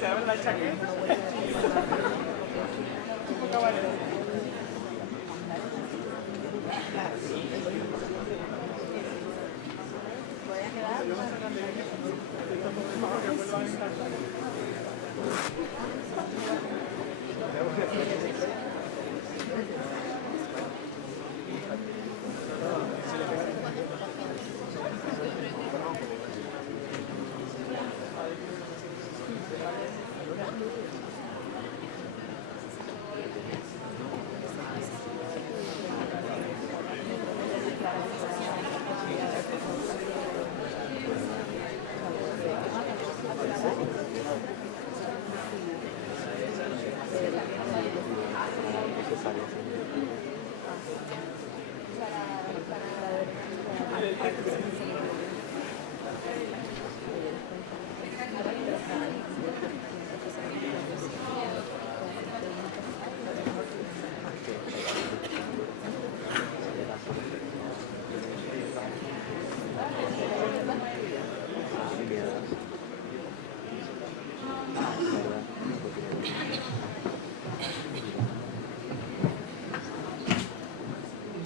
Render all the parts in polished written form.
Se abre la chaqueta. Como caballero.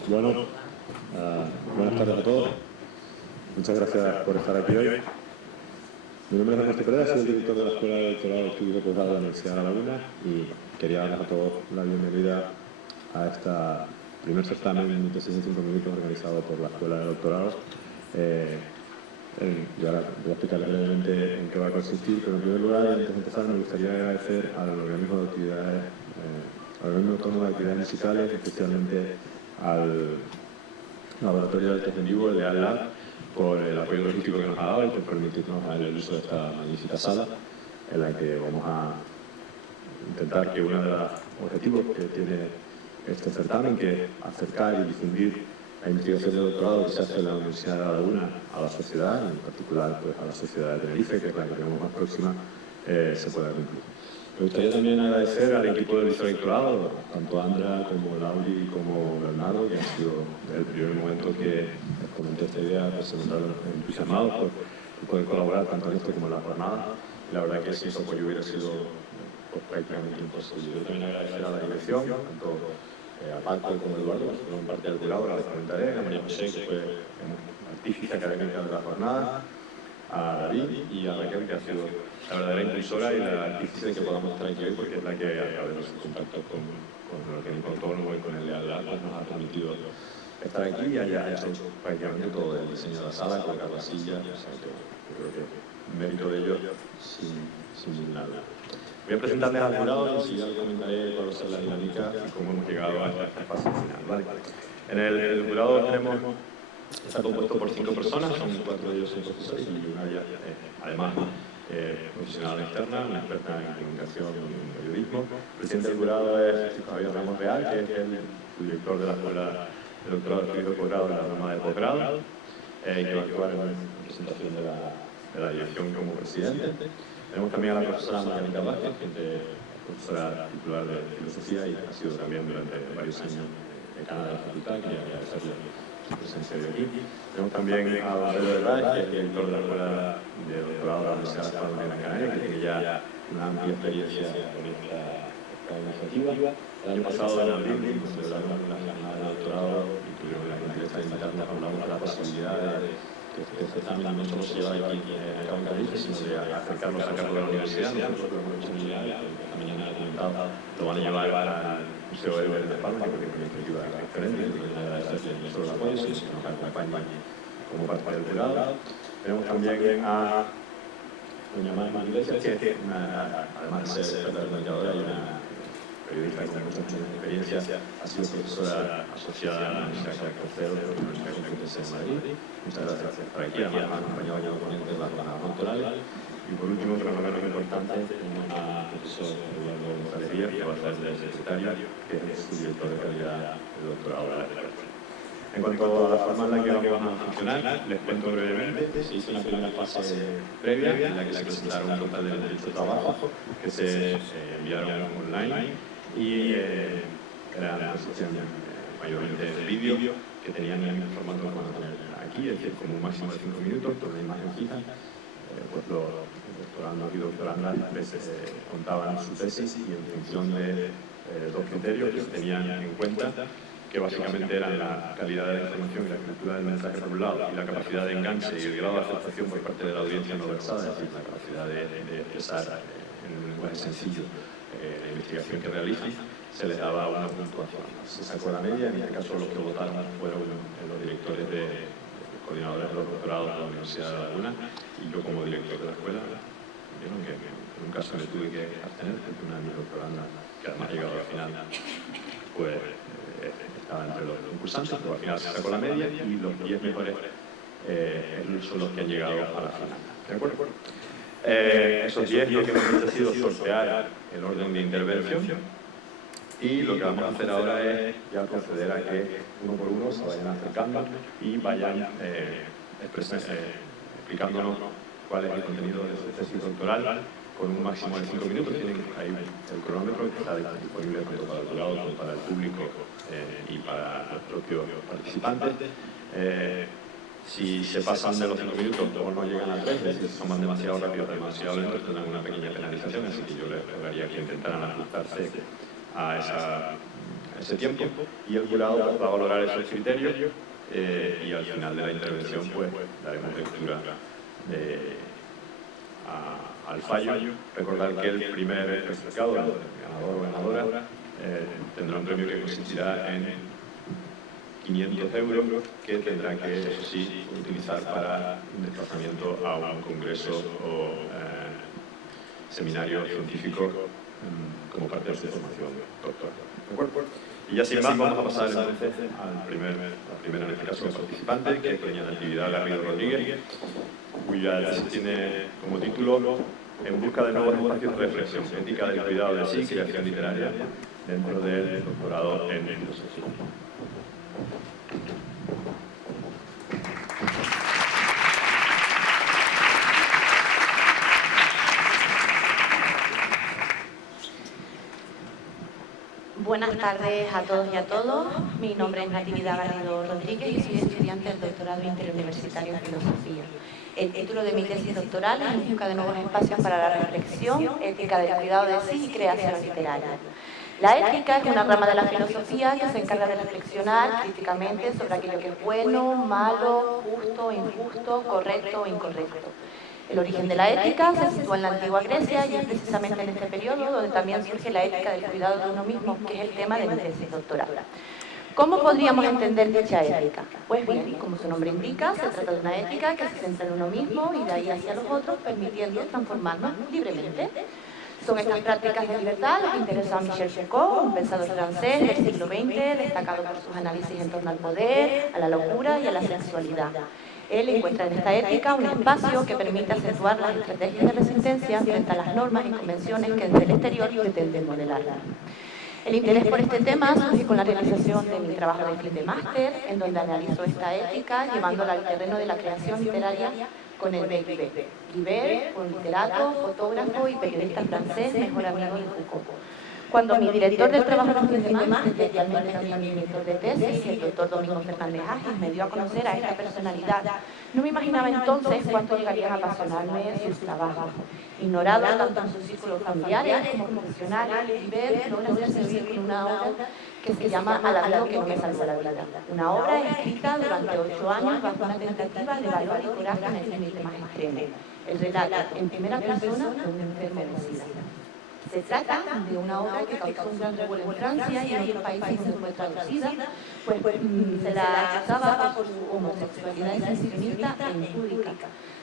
Bueno, buenas tardes a todos. Muchas gracias por estar aquí hoy. Mi nombre es Ernesto Pereda, soy el director de la Escuela de Doctorado de Estudios de Posgrado de la Universidad de La Laguna y quería darles a todos la bienvenida a este primer certamen de 65 minutos organizado por la Escuela de Doctorado. Yo ahora voy a explicarles brevemente en qué va a consistir, pero en primer lugar, antes de empezar, me gustaría agradecer al organismo de actividades, al organismo autónomo de actividades musicales, especialmente al Laboratorio de Artes en Vivo, el Leal Lab, por el apoyo logístico que nos ha dado y por permitirnos el uso de esta magnífica sala, en la que vamos a intentar que uno de los objetivos que tiene este certamen, que es acercar y difundir la investigación de doctorado que se hace en la Universidad de La Laguna a la sociedad, y en particular pues, a la sociedad de Tenerife, que es la que tenemos más próxima, se pueda cumplir. Me gustaría también agradecer al equipo del vicerrectorado, tanto Andra como Lauri como Bernardo, que han sido desde el primer momento que les comenté esta idea, pues se mostraron entusiasmados por poder colaborar tanto en esto como en la jornada. La verdad que sin su apoyo hubiera sido pues, prácticamente imposible. Yo también agradecer a la dirección, tanto a Paco como a Eduardo, que fueron parte del jurado, ahora les comentaré, a María José, que fue artífice académica de la jornada, a David y a Raquel, que ha sido la verdadera impulsora y la artífice de que podamos estar aquí hoy, porque es la que, a través de sus contactos con el organismo autónomo y con el Lealtad, pues nos ha permitido estar aquí y haya hecho prácticamente todo el diseño de la sala, colocar la silla, o sea que yo creo que mérito de ello sin ninguna duda. Voy a presentarles al jurado y enseguida les comentaré cuál va a ser la dinámica y cómo hemos llegado a esta fase final. ¿Vale? En el jurado está compuesto por 5 personas, son 4 de ellos profesores y una de ellas, además, profesional externa, una experta en comunicación y en periodismo. El presidente del jurado es Javier Ramos Real, que es el director de la Escuela de Doctorado, Estudios de Posgrado de la rama de posgrado, que va a actuar en representación de la dirección como presidente. Tenemos también a la profesora Mónica Vázquez, que es profesora titular de Filosofía y ha sido también durante varios años decana de la facultad, quería agradecerle su presencia de aquí. Tenemos también a Pedro de Raj, que es director de la Escuela de Doctorado de la Universidad de la Comunidad Canaria, que tiene ya una amplia experiencia con esta iniciativa. El año pasado, en abril, celebramos una jornada de doctorado y tuvimos la gentileza de invitarnos, hablamos de la posibilidad de que este certamen no solo se lleva aquí a cabo en Tenerife, sino de acercarnos a cabo de la universidad. Nosotros lo hemos hecho en Milán, esta mañana he comentado, lo van a llevar al Museo Elber de Palma, porque es una iniciativa excelente, y quiero agradecerles no solo el apoyo, sino que nos acompañan como parte del jurado. Tenemos también a doña Marma Iglesias, que además de ser experta comunicadora y una periodista con muchos años de experiencia, ha sido profesora asociada a la Universidad Carlos III de la Universidad Complutense de Madrid. Muchas gracias por estar aquí, además ha acompañado a ponentes de las jornadas doctorales. Y por último, pero no menos importante, tenemos al profesor Eduardo González Díaz, que va a ser el secretario, que es su director de calidad del doctorado de la Escuela. En cuanto a la forma en la que vamos a funcionar, les cuento brevemente. Se hizo una primera fase previa en la que se presentaron un total de 28 trabajos que se enviaron online y eran mayormente vídeo que tenían el formato que van a tener aquí, es decir, como un máximo de 5 minutos, con una imagen fija. Pues los doctorandos y doctorandas contaban su tesis y en función de 2 criterios que se tenían en cuenta, que básicamente eran la calidad de la información y la estructura del mensaje por un lado, y la capacidad de enganche y el grado de aceptación por parte de la audiencia no versada, es decir, la capacidad de expresar en un lenguaje sencillo la investigación que realizan, se les daba una puntuación. Se sacó la media, en este caso los que votaron fueron los directores de coordinadores de los doctorados de la Universidad de La Laguna y yo como director de la escuela. Vieron que en un caso me tuve que abstener porque una de mis doctorandas, que además ha llegado al final, pues estaba entre los concursantes, pero al final se sacó la media y los 10 mejores son los que han llegado a la final. ¿De acuerdo? Esos 10 lo que hemos hecho ha sido sortear el orden de intervención. Y lo que vamos a hacer ahora es ya proceder a que uno por uno se vayan acercando y vayan explicándonos cuál es el contenido de su tesis doctoral con un máximo de 5 minutos. Tienen ahí el cronómetro que está disponible tanto para el jurado como para el público y para los propios participantes. Si se pasan de los 5 minutos o no llegan a 3, es decir, si son van demasiado rápidos o demasiado lentos, tendrán una pequeña penalización, así que yo les rogaría que intentaran ajustarse a ese tiempo, y el jurado va a valorar esos criterios y al final de la intervención pues daremos lectura al fallo. Recordar que el primer clasificado, el ganador o ganadora, tendrá un premio que consistirá en 500 euros que tendrá que, eso sí, utilizar para un desplazamiento a un congreso o seminario científico como parte de su formación doctoral. ¿De acuerdo? Y ya sin más vamos a pasar entonces a la primera en este caso participante, que es doña Natividad Garrido Rodríguez, cuya tesis tiene como título En busca de nuevos espacios de reflexión, ética del cuidado de sí y creación literaria dentro del doctorado en filosofía. Buenas tardes a todos y a todas. Mi nombre es Natividad Garrido Rodríguez y soy estudiante del doctorado interuniversitario en filosofía. El título de mi tesis doctoral es En busca de nuevos espacios para la reflexión, ética del cuidado de sí y creación literaria. La ética es una rama de la filosofía que se encarga de reflexionar críticamente sobre aquello que es bueno, malo, justo, injusto, correcto o incorrecto. El origen de la ética se sitúa en la antigua Grecia y es precisamente en este periodo donde también surge la ética del cuidado de uno mismo, que es el tema de mi tesis doctoral. ¿Cómo podríamos entender dicha ética? Pues bien, como su nombre indica, se trata de una ética que se centra en uno mismo y de ahí hacia los otros, permitiendo transformarnos libremente. Son estas prácticas de libertad las que interesan a Michel Foucault, un pensador francés del siglo XX, destacado por sus análisis en torno al poder, a la locura y a la sexualidad. Él encuentra en esta ética un espacio que permite acentuar las estrategias de resistencia frente a las normas y convenciones que desde el exterior pretenden modelarla. El interés por este tema surge con la realización de mi trabajo de fin de máster, en donde analizo esta ética llevándola al terreno de la creación literaria con el BIB. Guibert, un literato, fotógrafo y periodista francés, mejor amigo de Foucault. Cuando mi director del trabajo de fin de máster, que actualmente es mi director de tesis, el doctor Domingo Fernández Agis, me dio a conocer a esta personalidad, no me imaginaba entonces cuánto llegarían a apasionarme sus trabajos. Ignorado tanto en sus círculos familiares como profesionales, Guibert logra hacerse vivir con una obra que se llama Al amigo que no me salvó la vida. Una obra escrita durante 8 años bajo una tentativa de valor y coraje en el límite más extremo. El relato en primera persona de un enfermo de SIDA. Se trata de una obra que causó un gran revuelo en Francia y en otros países se fue traducida, pues se la acusaba por su homosexualidad exhibicionista e impúdica.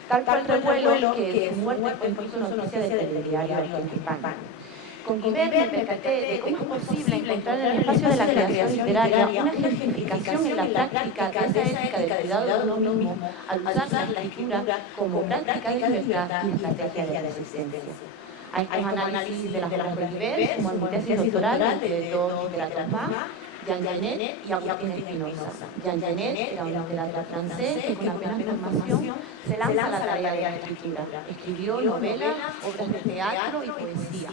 Tal fue el revuelo que su muerte fue incluso noticia del telediario en España. Con Guibert me percaté de cómo es posible encontrar en el espacio de la creación literaria una ejemplificación en la práctica de esa ética del cuidado de uno mismo al usar la escritura como práctica de libertad y estrategia de resistencia. A estos análisis de las obras de Guibert, como en mi tesis doctoral de dos literatos más, Jean Genet y Agustín Espinosa. Jean Genet era un literato francés que con apenas formación se lanza a la tarea de la escritura. Escribió novelas, obras de teatro y poesía.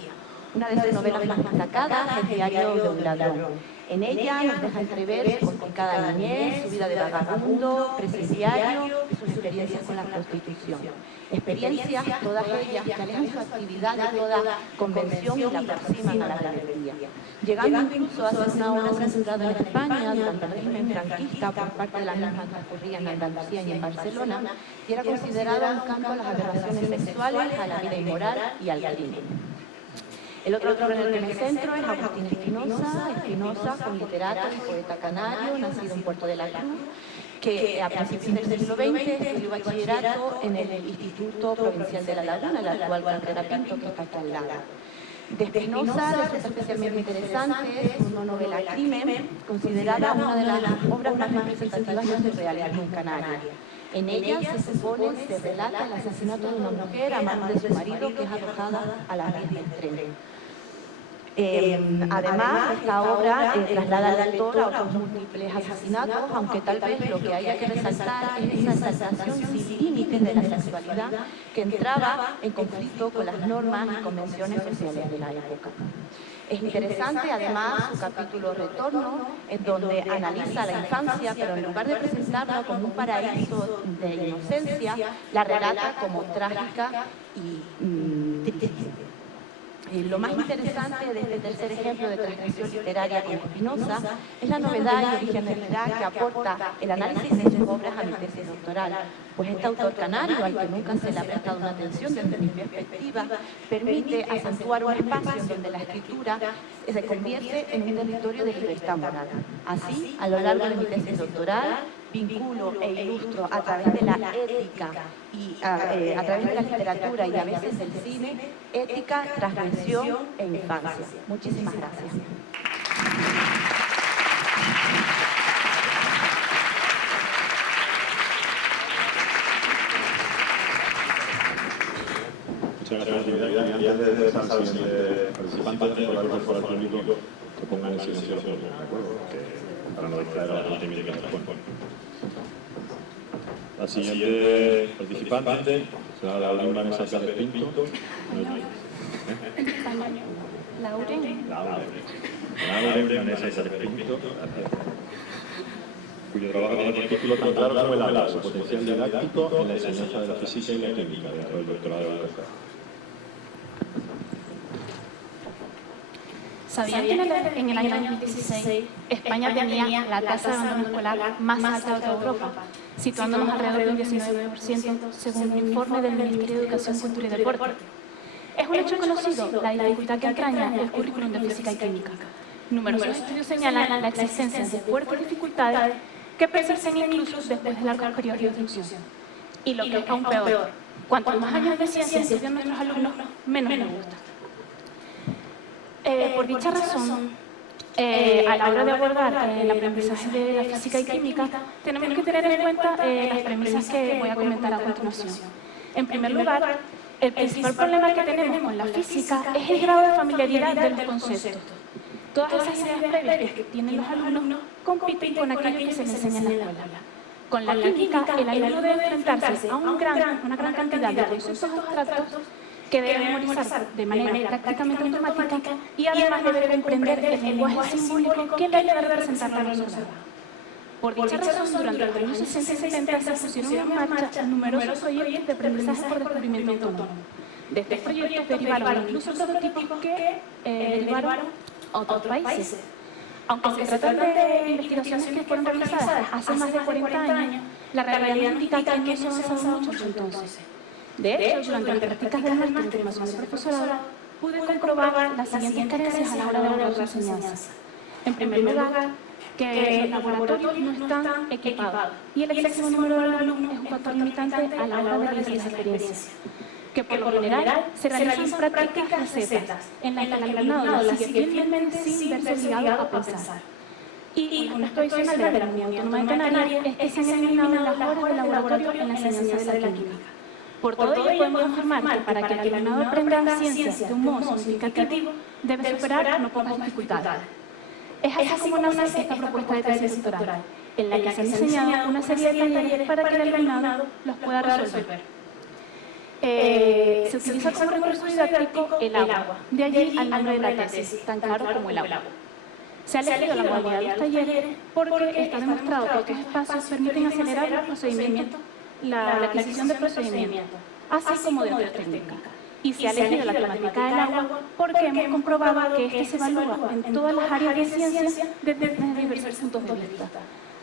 Una de sus novelas más destacadas es Diario de un ladrón. En ella nos deja entrever su complicada niñez, su vida de vagabundo, presidiario y sus experiencias con la prostitución. Experiencias, todas ellas, que alejan su actividad de toda convención y la aproximan a la rebeldía. Llegando incluso a hacer una obra censurada en España durante el régimen franquista por parte de la misma que ocurría en Andalucía y en Barcelona, y era considerado un campo a las aberraciones sexuales, a la vida inmoral y al crimen. El otro autor en el que me centro es Agustín Espinosa, un literato y poeta canario, nacido en Puerto de la Cruz, que a principios del siglo XX estudió bachillerato en el Instituto Provincial de La Laguna, el actual Carrera Pinto, que está acá al lado. De Espinosa resulta especialmente interesante su novela Crimen, considerada una de las obras más representativas del surrealismo canario. En ella se supone, se relata el asesinato de una mujer a manos de su marido que es arrojada a las vías del tren. Además, esta obra traslada al lector a otros múltiples asesinatos, aunque tal vez lo que haya que resaltar es esa exaltación sin límites de la sexualidad que entraba en conflicto con las normas y convenciones sociales de la época. Es interesante, además, su capítulo Retorno, en donde analiza la infancia, pero en lugar de presentarla como un paraíso de inocencia, la relata como trágica y triste. Lo más interesante de este tercer ejemplo de transgresión literaria con Espinosa es la novedad y originalidad que aporta el análisis de sus obras a mi tesis doctoral, pues este autor canario, al que nunca se le ha prestado una atención desde mi perspectiva, permite acentuar un espacio en donde la escritura se convierte en un territorio de libertad moral. Así, a lo largo de mi tesis doctoral, vinculo e ilustro a través de la ética y a través de la literatura y a veces del cine, ética, transgresión e infancia. Muchísimas gracias. Muchas gracias. Y antes de pasar al siguiente participante, por favor, al público que pongan en silencio, ¿de acuerdo? Para no distraer a la gente que está con. La siguiente participante será Lauren Vanessa Pérez Pinto. Lauren Vanessa Pérez Pinto, cuyo trabajo tiene el título tan claro como el habla, su potencial didáctico en la enseñanza de la física y la química dentro del doctorado de la ¿Sabían que en el año 2016 España tenía la tasa de abandono escolar más alta de toda Europa, situándonos alrededor del 19% según un informe del Ministerio de Educación, Cultura y Deporte? Es un hecho conocido la dificultad que entraña el currículum de Física y Química. Numerosos estudios señalan la existencia de fuertes dificultades que persisten incluso después de largos periodos de instrucción. Y lo que es aún peor, cuanto más años de ciencia estudian nuestros alumnos, menos les gusta. Por dicha razón, a la hora de abordar el aprendizaje de la física y química, tenemos que tener en cuenta las premisas que voy a comentar a continuación. En primer lugar, el principal problema que tenemos con la física es el grado de familiaridad de los conceptos. Todas esas ideas previas que tienen los alumnos compiten con aquello que se les enseña en la escuela. Con la química, el alumno debe enfrentarse a una gran cantidad de conceptos abstractos que debe memorizar de manera prácticamente automática y además debe comprender el lenguaje simbólico que le ayuda a representar la realidad. Por dicha razón, durante los años 60 y 70 se pusieron en marcha numerosos proyectos de aprendizaje por descubrimiento autónomo. De estos proyectos derivaron incluso prototipos que derivaron a otros países. Aunque se tratan de investigaciones que fueron realizadas hace más de 40 años, la realidad indica que no se ha avanzado mucho entonces. De hecho, durante las prácticas del máster en formación de profesorado, pude comprobar las siguientes carencias a la hora de abordar la enseñanza. En primer lugar, que los laboratorios no están equipados y el excesivo número de alumnos es un factor limitante a la hora de realizar las experiencias. Que por lo general se realizan prácticas recetas en las que el alumnado las sigue fielmente sin verse obligado a pensar. Y un aspecto adicional de la Comunidad Autónoma de Canarias es que se han eliminado las horas de laboratorio en la enseñanza de la química. Por todo ello podemos afirmar que para que el alumnado aprenda ciencias de un modo significativo debe superar no pocas dificultades. Es así como nace esta propuesta de tesis doctoral, en la que se han diseñado una serie de talleres para que el alumnado los pueda resolver. Se utiliza como recurso didáctico el agua, de allí al nombre de la tesis, tan claro como el agua. Se ha elegido la modalidad de los talleres porque está demostrado que estos espacios permiten acelerar los procedimientos, la adquisición de procedimientos, así como de otras técnicas. Y se ha elegido la temática del agua porque hemos comprobado que este se evalúa en todas las áreas de ciencia desde diversos puntos de vista.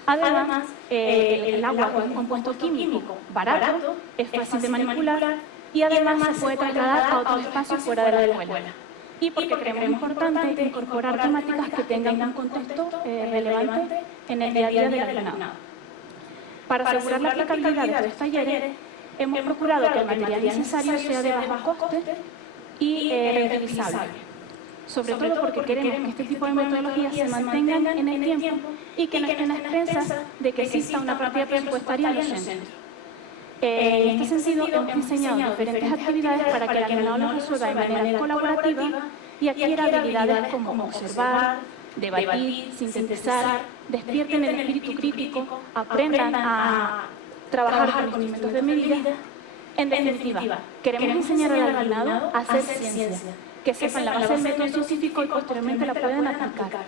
Además, el agua es un compuesto químico barato, es fácil de manipular y además se puede trasladar a otros espacios fuera de la escuela. Y porque creemos importante incorporar temáticas que tengan un contexto relevante en el día a día del alumnado. Para asegurar la aplicabilidad de estos talleres, hemos procurado que el material necesario sea de bajo coste y reutilizable. Sobre todo porque queremos que este tipo de metodologías se mantengan en el tiempo y que no estén a expensas de que exista una partida presupuestaria en los centros. En este sentido, hemos diseñado diferentes actividades para que el alumnado lo resuelva de manera colaborativa y adquiera habilidades como observar, debatir, sintetizar, despierten el espíritu crítico, aprendan a trabajar con instrumentos de medida. En definitiva, queremos enseñar al alumnado a hacer ciencia, que sepan la base del método científico y posteriormente la puedan aplicar.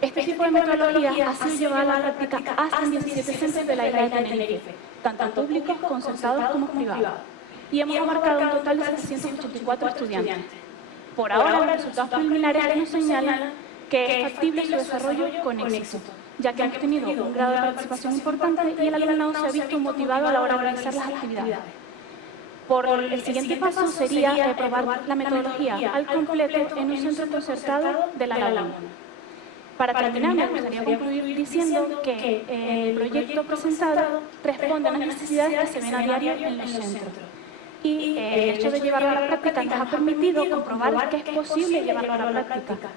Este tipo de metodología ha sido llevada a la práctica hasta en 17 centros de la isla de Tenerife, tanto públicos, concertados como privados. Y hemos marcado un total de 784 estudiantes. Por ahora, los resultados preliminares nos señalan que es factible su desarrollo con éxito, ya que hemos tenido un grado de participación importante y el alumnado se ha visto motivado a la hora de realizar las actividades. El siguiente paso sería probar la metodología al completo en un centro concertado de la laguna. Para terminar, me gustaría concluir diciendo que el proyecto presentado responde a las necesidades que se ven a diario en los centros. Y el hecho de llevarlo a la práctica nos ha permitido comprobar que es posible llevarlo a la práctica.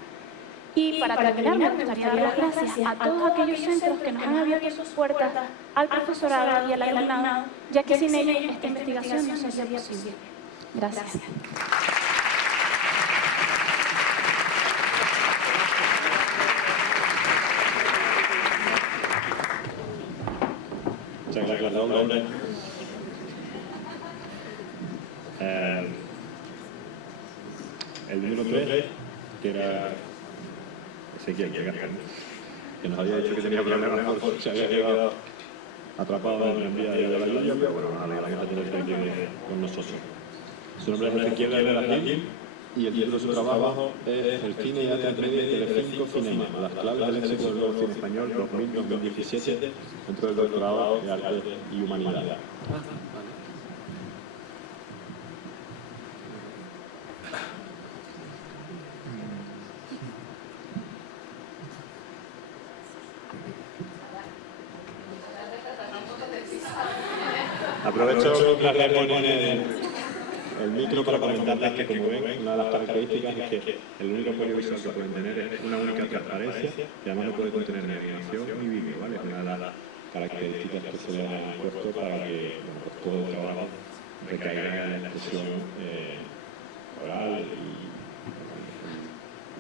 Y para terminar, me gustaría dar las gracias a todos aquellos centros que nos han abierto sus puertas al profesorado y al alumnado, ya que sin ellos esta investigación no sería posible. Gracias. Muchas gracias, Laura. El número 3, que era Ezequiel, que nos había dicho que tenía problemas, se había quedado atrapado en el día de la lluvia, pero bueno, nos alegra que tenerte aquí con nosotros. Su nombre es Ezequiel Herrera Gil, y el título de su trabajo es El cine y arte en medio de Telecinco Cinema, las claves del éxito del nuevo cine español 2000-2017, dentro del doctorado de Arte y Humanidad. Aprovecho que le ponen el micro para comentarles que, como ven, una de las características es que el único apoyo visual que pueden tener es una única transparencia y además no puede contener ni animación ni vídeo, ¿vale? Es una de las características que se le han puesto para que pues, todo el trabajo recaiga en la expresión oral y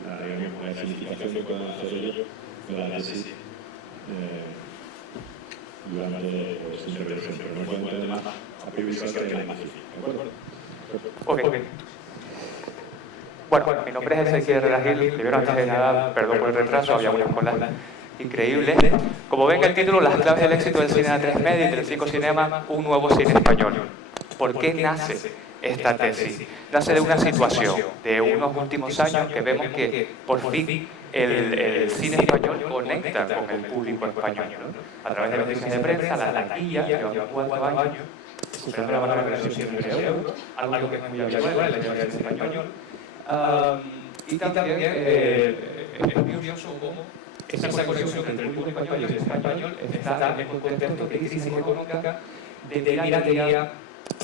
la significación que pueden hacer ellos de la tesis durante su intervención, pero no pueden tener más apoyo visual que la imagen. ¿De acuerdo? Ok. Bueno, mi nombre es Ezequiel Redagil. Primero, antes de nada, perdón por el retraso, había una cola increíble. Como ven el título, las claves del éxito del cine A3 Media y Telecinco Cinema, un nuevo cine español. ¿Por qué nace esta tesis? Nace de una situación, de unos últimos años que vemos que por fin el cine español conecta con el público español, ¿no? A través de noticias de prensa, las taquillas, llevan 4 años, superando la barrera de los 100 millones de euros, algo que es muy habitual en la historia del cine español. Y también es curioso cómo esa conexión entre el público español y el español está en un contexto de crisis económica, de día a día,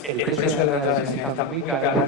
el precio de la entrada está muy cara.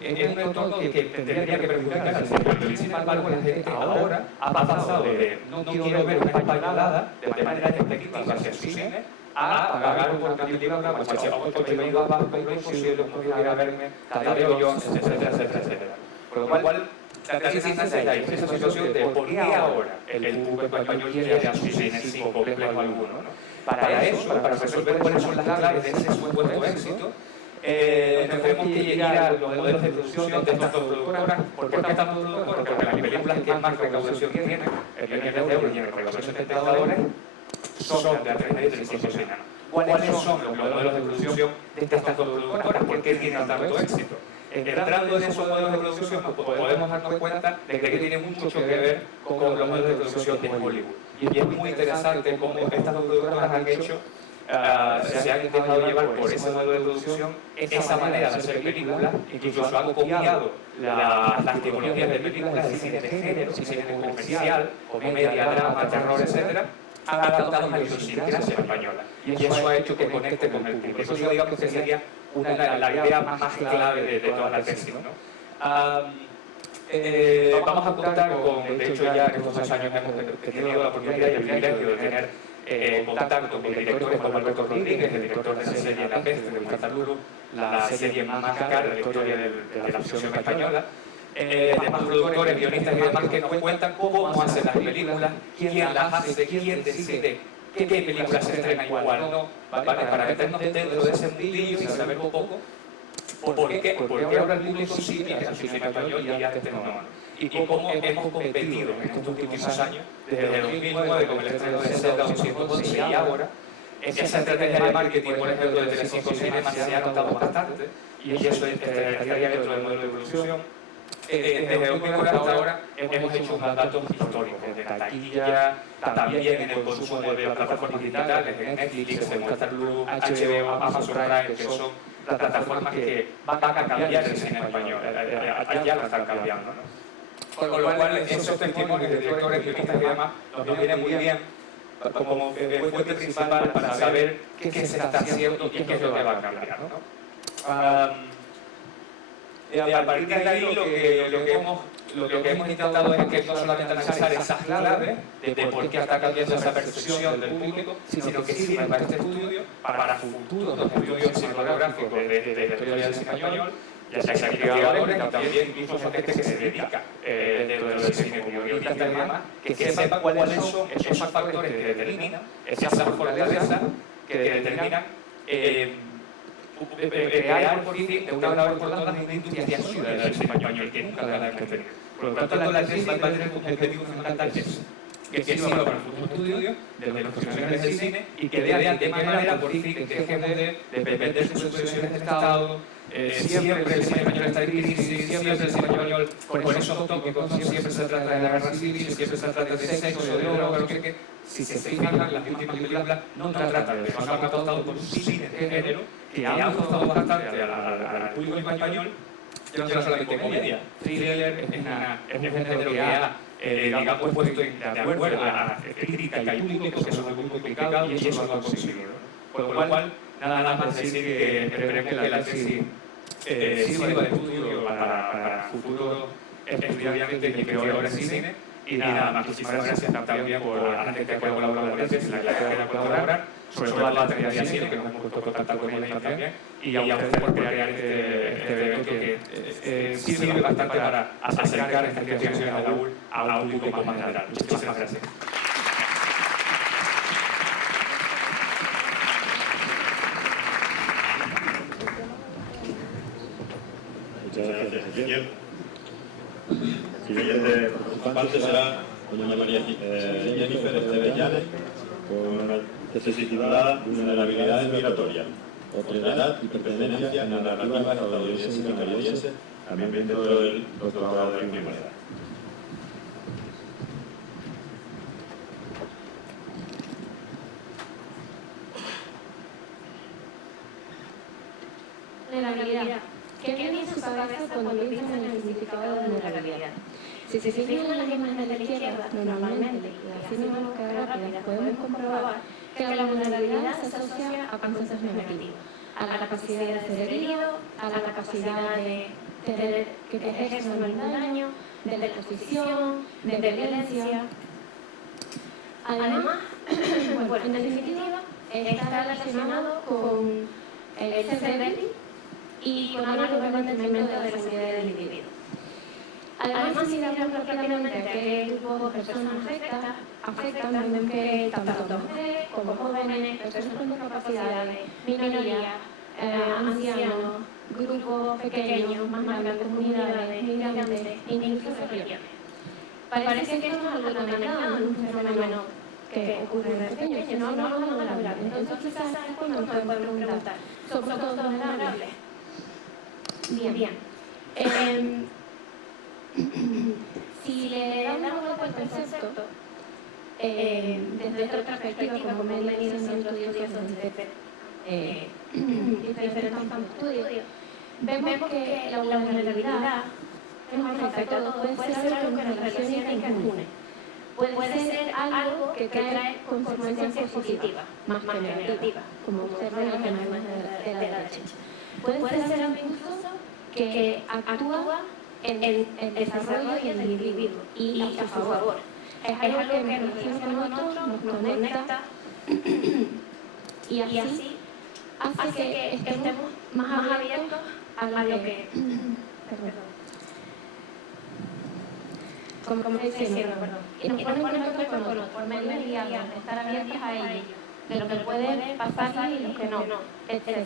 Es un entorno que tendría que perjudicar al sector. Sin embargo, la gente ahora ha pasado de no quiero ver una españolada de manera despectiva hacia el cine a pagar por una película como si a me iba a imposible, no quiero verme, Tadeo Jones, etcétera, etcétera, etcétera. Por lo cual, la tesis nace de ahí, esa situación de por qué ahora el público español quiere ir a su cine sin complejo alguno, ¿no? Para eso, para resolver cuáles son las claves de ese supuesto éxito, tenemos que llegar a los modelos de producción de estas dos productoras. ¿Por qué estas dos productoras? Porque las películas que más recaudación tienen, el millón de euros y en recaudación de espectadores, son de A3 Media y Telecinco Cinema. ¿Cuáles son los modelos de producción de estas dos productoras? ¿Por qué tienen tanto éxito? Entrando en esos modelos de producción, podemos darnos cuenta de que tiene mucho que ver con los modelos de producción de Hollywood. Y es muy interesante cómo estas dos productoras han hecho, se han dejado llevar por ese modelo de producción, esa manera de hacer películas, incluso han copiado las tipologías de películas de cine de género, cine comercial, comedia, drama, terror, etc., adaptados a la idiosincrasia española. Y eso ha hecho que conecte con el público. Eso digamos que sería la idea más clave de toda la tesis, ¿no? Vamos a contar con, de hecho ya en estos 2 años hemos tenido la oportunidad y el privilegio de tener contacto con directores como Alberto Rodríguez, el director de la serie La Peste de Cataluro, la serie más cara de la historia de la ficción española, demás productores, guionistas y demás que nos cuentan cómo hacen las películas, quién las hace, quién decide qué películas se estrenan igual, ¿no? ¿Vale? Para meternos dentro de ese mundillo y saber un poco por qué ahora el público sí piensa en cine español y antes no. Y cómo hemos competido en estos últimos años, desde el 2009 con el estreno de Zelda 211 y ahora, esa estrategia de marketing, por ejemplo, de Telecinco Cinema se ha notado bastante, y eso estaría dentro del modelo de producción. Desde 2009 hasta ahora hemos hecho unos datos históricos de taquilla, también en el consumo de plataformas digitales, de Netflix, de Movistar Plus, HBO, Amazon Prime, que son plataformas que van a cambiar el cine español, ya lo están cambiando, ¿no? Con lo cual, esos testimonios de directores, guionistas y demás nos vienen muy bien como fuente principal para saber qué se está haciendo y qué es lo que va a cambiar, ¿no? A partir de ahí lo que hemos intentado es que no solamente analizar esas claves de por qué está cambiando esa percepción del público, sino que sirva para este estudio, para futuros estudios cinematográficos de la historia del cine español, ya sea investigadores y también incluso gente que se dedica dentro del cine como guionistas y demás, que sepan cuáles son esos factores que determinan, esas fortalezas que determinan crear por fin una vez por todas una industria de ayuda del cine español que nunca la hemos tenido. Por lo tanto, la tesis va a tener como objetivo fundamental que sirva para el futuro estudio de los profesionales del cine y que vean de qué manera por fin dejemos de depender de subvenciones del Estado, siempre el cine español está en crisis, siempre el cine español con esos tópicos, siempre se trata de la guerra civil, siempre se trata de sexo, de droga, lo que si se fijan, las últimas películas no tratan de eso, han apostado por un cine de género que ha gustado bastante al público español, ya no solamente comedia, thriller, es un género que ha digamos, puesto de acuerdo a la crítica y público, que eso es muy complicado y eso lo han conseguido. Con lo cual, nada más decir que esperemos que la tesis sirva de estudio para futuros estudiantes que ahora en cine. Y nada más, muchísimas gracias también por la gente que ha colaborado con la tesis, la que quiera colaborar, sobre todo a la Trinidad Cine, que nos hemos puesto en contacto con ella también, y a ustedes por crear este evento que sirve bastante para acercar esta investigación en la UL a un público más general. Muchísimas gracias. Muchas gracias, Ezequiel. El siguiente participante será doña María Jennifer Estevellanes, con una tesis titulada Vulnerabilidades migratorias, otredad y pertenencia en la narrativa estadounidense y canadiense, también dentro del doctorado de la humanidad. Vulnerabilidad. ¿Qué viene en su cabeza cuando piensan en el significado de vulnerabilidad? Si se fijan en las imágenes de la izquierda, normalmente, y haciendo una búsqueda rápida, podemos comprobar que la vulnerabilidad se asocia a conceptos negativos, a la capacidad de ser herido, a la capacidad de tener que ejercer algún daño, de exposición, de violencia. Además, bueno, en definitiva, está relacionado con el ser débil y con algo que va en detrimento de la seguridad del individuo. Además, si hablamos rápidamente a qué grupo de personas afectan también que tanto mujeres como jóvenes, personas con discapacidades, minorías, ancianos, grupos pequeños, más grandes, comunidades, migrantes, incluso regiones. Parece que esto es algo determinado, un fenómeno que ocurre en pequeños, no hablamos de vulnerables. Entonces, quizás es cuando nos podemos preguntar, ¿somos todos vulnerables? Bien. Si le damos vuelta al concepto, desde otra perspectiva, como me dicen cientos de estudios desde diferentes campos de estudio, vemos que la vulnerabilidad es un efecto, puede ser algo que nos relaciona y que nos une. Puede ser algo que trae consecuencias positivas, más que negativas, como observan las imágenes de la derecha. Puede ser algo incluso que actúa en el desarrollo y en el individuo y a su favor. Es algo que nos relaciona con otros, nos conecta y así hace que estemos más abiertos a lo que... Como diciendo, y nos ponen en contacto con otros, por medio del diálogo, de estar abiertos a ello, de lo que puede pasar y lo que no, etc.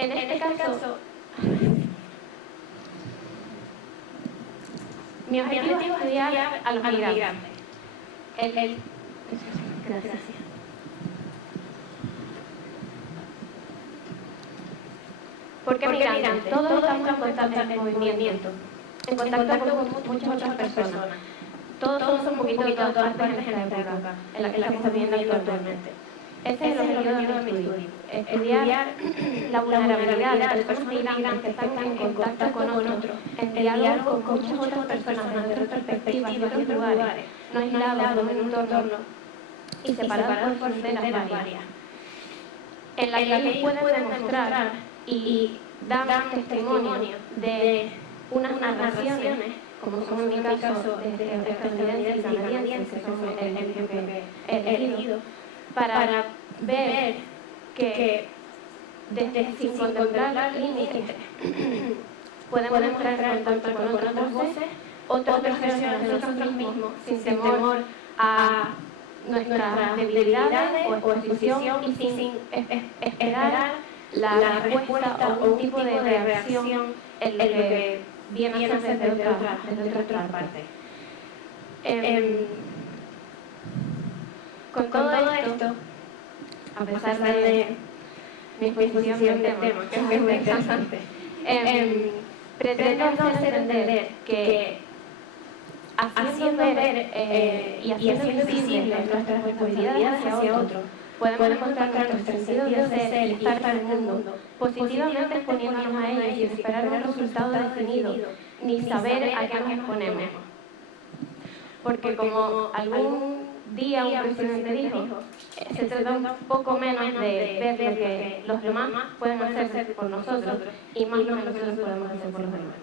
En este caso, mi objetivo es estudiar a los migrantes. Gracias. ¿Por qué migrantes? Todos estamos en constante movimiento, en contacto con muchas otras personas. Todos somos un poquito de todas partes en la época en la que estamos viviendo actualmente. Ese es el objetivo de mi estudio, estudiar la vulnerabilidad de personas migrantes que están en contacto con otros, en diálogo con muchas otras personas, de otras perspectivas, de otros lugares, no aislados en un entorno y separados por fronteras varias, en la que ellos pueden demostrar y dar testimonio de unas narraciones, como son en mi caso de estadounidenses y canadienses, que son el que he elegido, para ver que desde sin contemplar límites podemos entrar en contacto con otras voces, otras versiones de nosotros mismos, sin temor a nuestras debilidades o exclusión y sin esperar la respuesta o un tipo de reacción en lo que viene a ser desde otra parte. Con todo esto, a pesar de mi exposición del tema, que es muy interesante, pretendo hacer entender que haciendo ver y haciendo visible nuestras responsabilidades hacia otro, podemos encontrar nuestro sentido de ser y estar en el mundo positivamente exponiéndonos a ellos sin esperar un resultado definido, ni saber a qué nos exponemos. Porque como algún día un presidente dijo, se trata un poco menos de ver lo que los demás pueden hacer por nosotros y más lo que nosotros podemos hacer por los demás.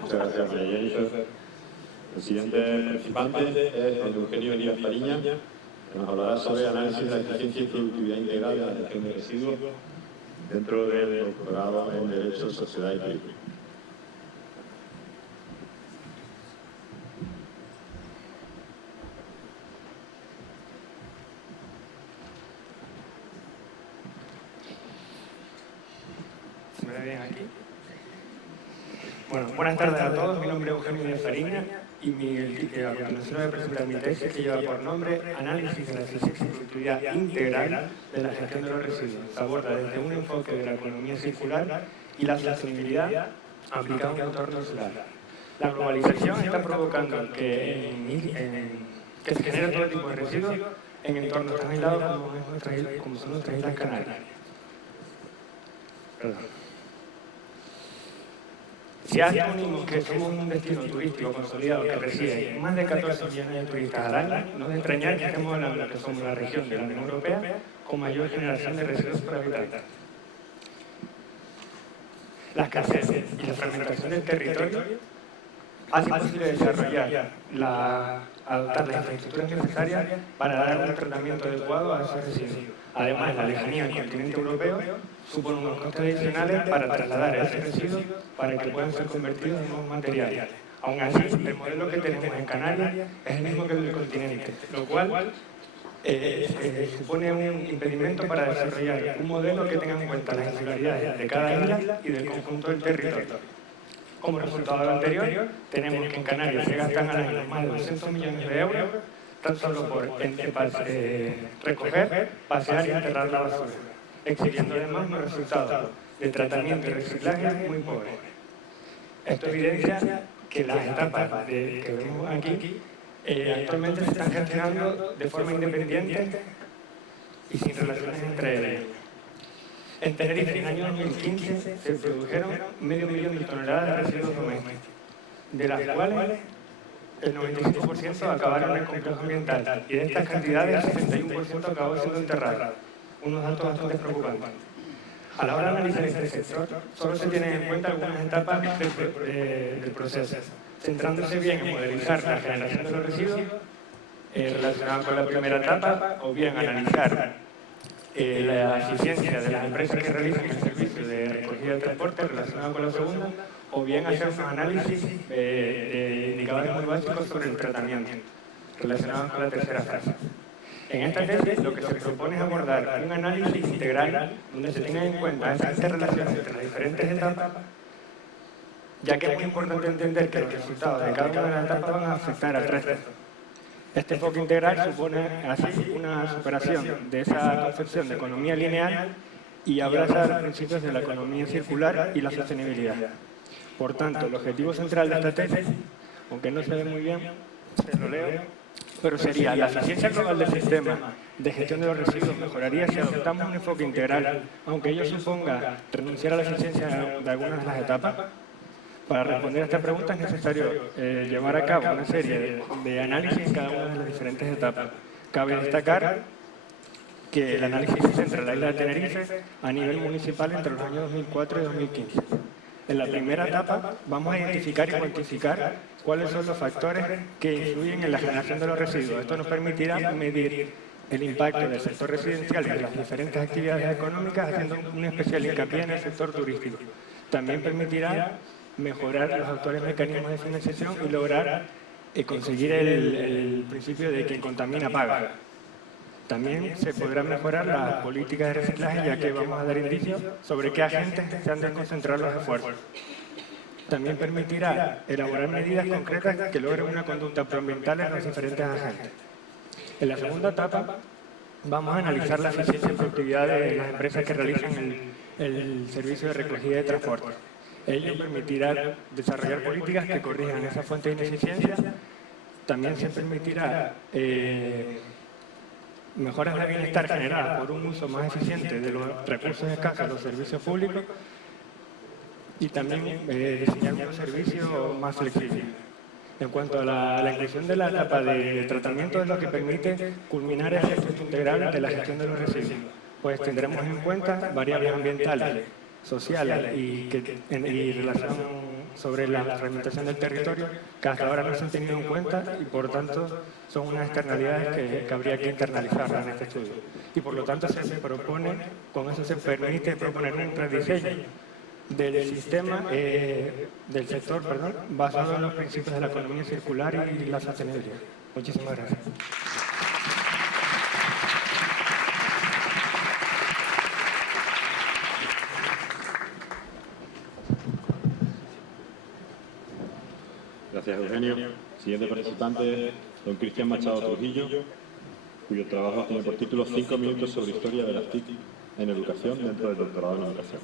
Muchas gracias, Jennifer. El siguiente participante es don Eugenio Elías Fariña, que nos hablará sobre análisis de la eficiencia y productividad integral de la gestión de residuos dentro del doctorado en Derecho, Sociedad y Política. ¿Se me ve bien aquí? Bueno, buenas tardes a todos. Mi nombre es Eugenio Elías Fariña y a continuación voy a presentar mi tesis que lleva por nombre Análisis de la eficiencia y productividad integral de la gestión de los residuos. Se aborda desde un enfoque de la economía circular y la sostenibilidad aplicada a un entorno rural. La globalización está provocando que se genere todo tipo de residuos en entornos tan aislados como son nuestras Islas Canarias. Perdón. Si asumimos que somos un destino turístico consolidado que recibe más de 14 millones de turistas al año, no es de extrañar que estemos hablando de que somos la región de la Unión Europea con mayor generación de residuos por habitante. La escasez y la fragmentación del territorio hace imposible adoptar las infraestructuras necesarias para dar un tratamiento adecuado a esos residuos. Además, la lejanía del continente europeo supone unos costes adicionales para trasladar esos residuos para que puedan ser convertidos en nuevos materiales. Aún así, el modelo que tenemos en Canarias es el mismo que el del continente, lo cual supone un impedimento para desarrollar un modelo que tenga en cuenta las singularidades de cada isla y del conjunto del territorio. Como resultado de lo anterior, tenemos que en Canarias se gastan al año más de 200 millones de euros tan solo por recoger, pasear y enterrar la basura, exhibiendo además unos resultados de tratamiento y reciclaje muy pobres. Esto evidencia que las etapas que vemos aquí actualmente se están gestionando de forma independiente y sin relaciones entre ellas. En Tenerife, en el año 2015, se produjeron 500.000 de toneladas de residuos domésticos, de las cuales el 95% acabaron en el complejo ambiental y de estas cantidades el 61% acabó siendo enterrado. Unos datos bastante preocupantes. A la hora de analizar este sector, solo se tienen en cuenta algunas etapas del proceso, centrándose bien en modelizar la generación de los residuos relacionados con la primera etapa, o bien analizar la eficiencia de las empresas que realizan el servicio de recogida y transporte relacionado con la segunda, o bien hacer unos análisis de indicadores muy básicos sobre el tratamiento relacionados con la tercera fase. En esta tesis lo que se propone es abordar un análisis integral donde se tengan en cuenta esas interrelaciones entre las diferentes etapas, ya que es muy importante entender que los resultados de cada una de las etapas van a afectar al resto. Este enfoque integral supone así una superación de esa concepción de economía lineal y abraza los principios de la economía circular y la sostenibilidad. Por tanto, el objetivo central de esta tesis, aunque no se ve muy bien, se lo leo, pero sería: la eficiencia global del sistema de gestión de los residuos mejoraría si adoptamos un enfoque integral, aunque ello suponga renunciar a la eficiencia de algunas de las etapas. Para responder a esta pregunta es necesario llevar a cabo una serie de análisis en cada una de las diferentes etapas. Cabe destacar que el análisis se centra en la isla de Tenerife a nivel municipal entre los años 2004 y 2015. En la primera etapa vamos a identificar y cuantificar cuáles son los factores que influyen en la generación de los residuos. Esto nos permitirá medir el impacto del sector residencial y de las diferentes actividades económicas, haciendo un especial hincapié en el sector turístico. También permitirá mejorar los actuales mecanismos de financiación y lograr conseguir el principio de quien contamina paga. También se podrán mejorar las políticas de reciclaje, ya que vamos a dar indicios sobre qué agentes se han de concentrar los esfuerzos. También permitirá elaborar medidas concretas que logren una conducta proambiental en los diferentes agentes. En la segunda etapa vamos a analizar la eficiencia y productividad de las empresas que realizan el servicio de recogida y transporte. Ello permitirá desarrollar políticas que corrijan esa fuente de ineficiencia. También se permitirá mejoras de bienestar generadas por un uso más eficiente de los recursos escasos de los servicios públicos y también diseñar un servicio más flexible. En cuanto a la inclusión de la etapa de tratamiento, es lo que permite culminar el efecto integral de la gestión de los residuos, pues tendremos en cuenta variables ambientales, sociales y relación sobre la fragmentación del territorio que hasta ahora no se han tenido en cuenta y por tanto son unas externalidades que habría que internalizarlas en este estudio. Y por lo tanto se propone, con eso se permite proponer un rediseño del sistema, del sector, basado en los principios de la economía circular y la sostenibilidad. Muchísimas gracias. Gracias, Eugenio. Siguiente participante, don Cristian Machado Trujillo, cuyo trabajo tiene por título 5 minutos sobre historia de las TIC en educación dentro del doctorado en educación.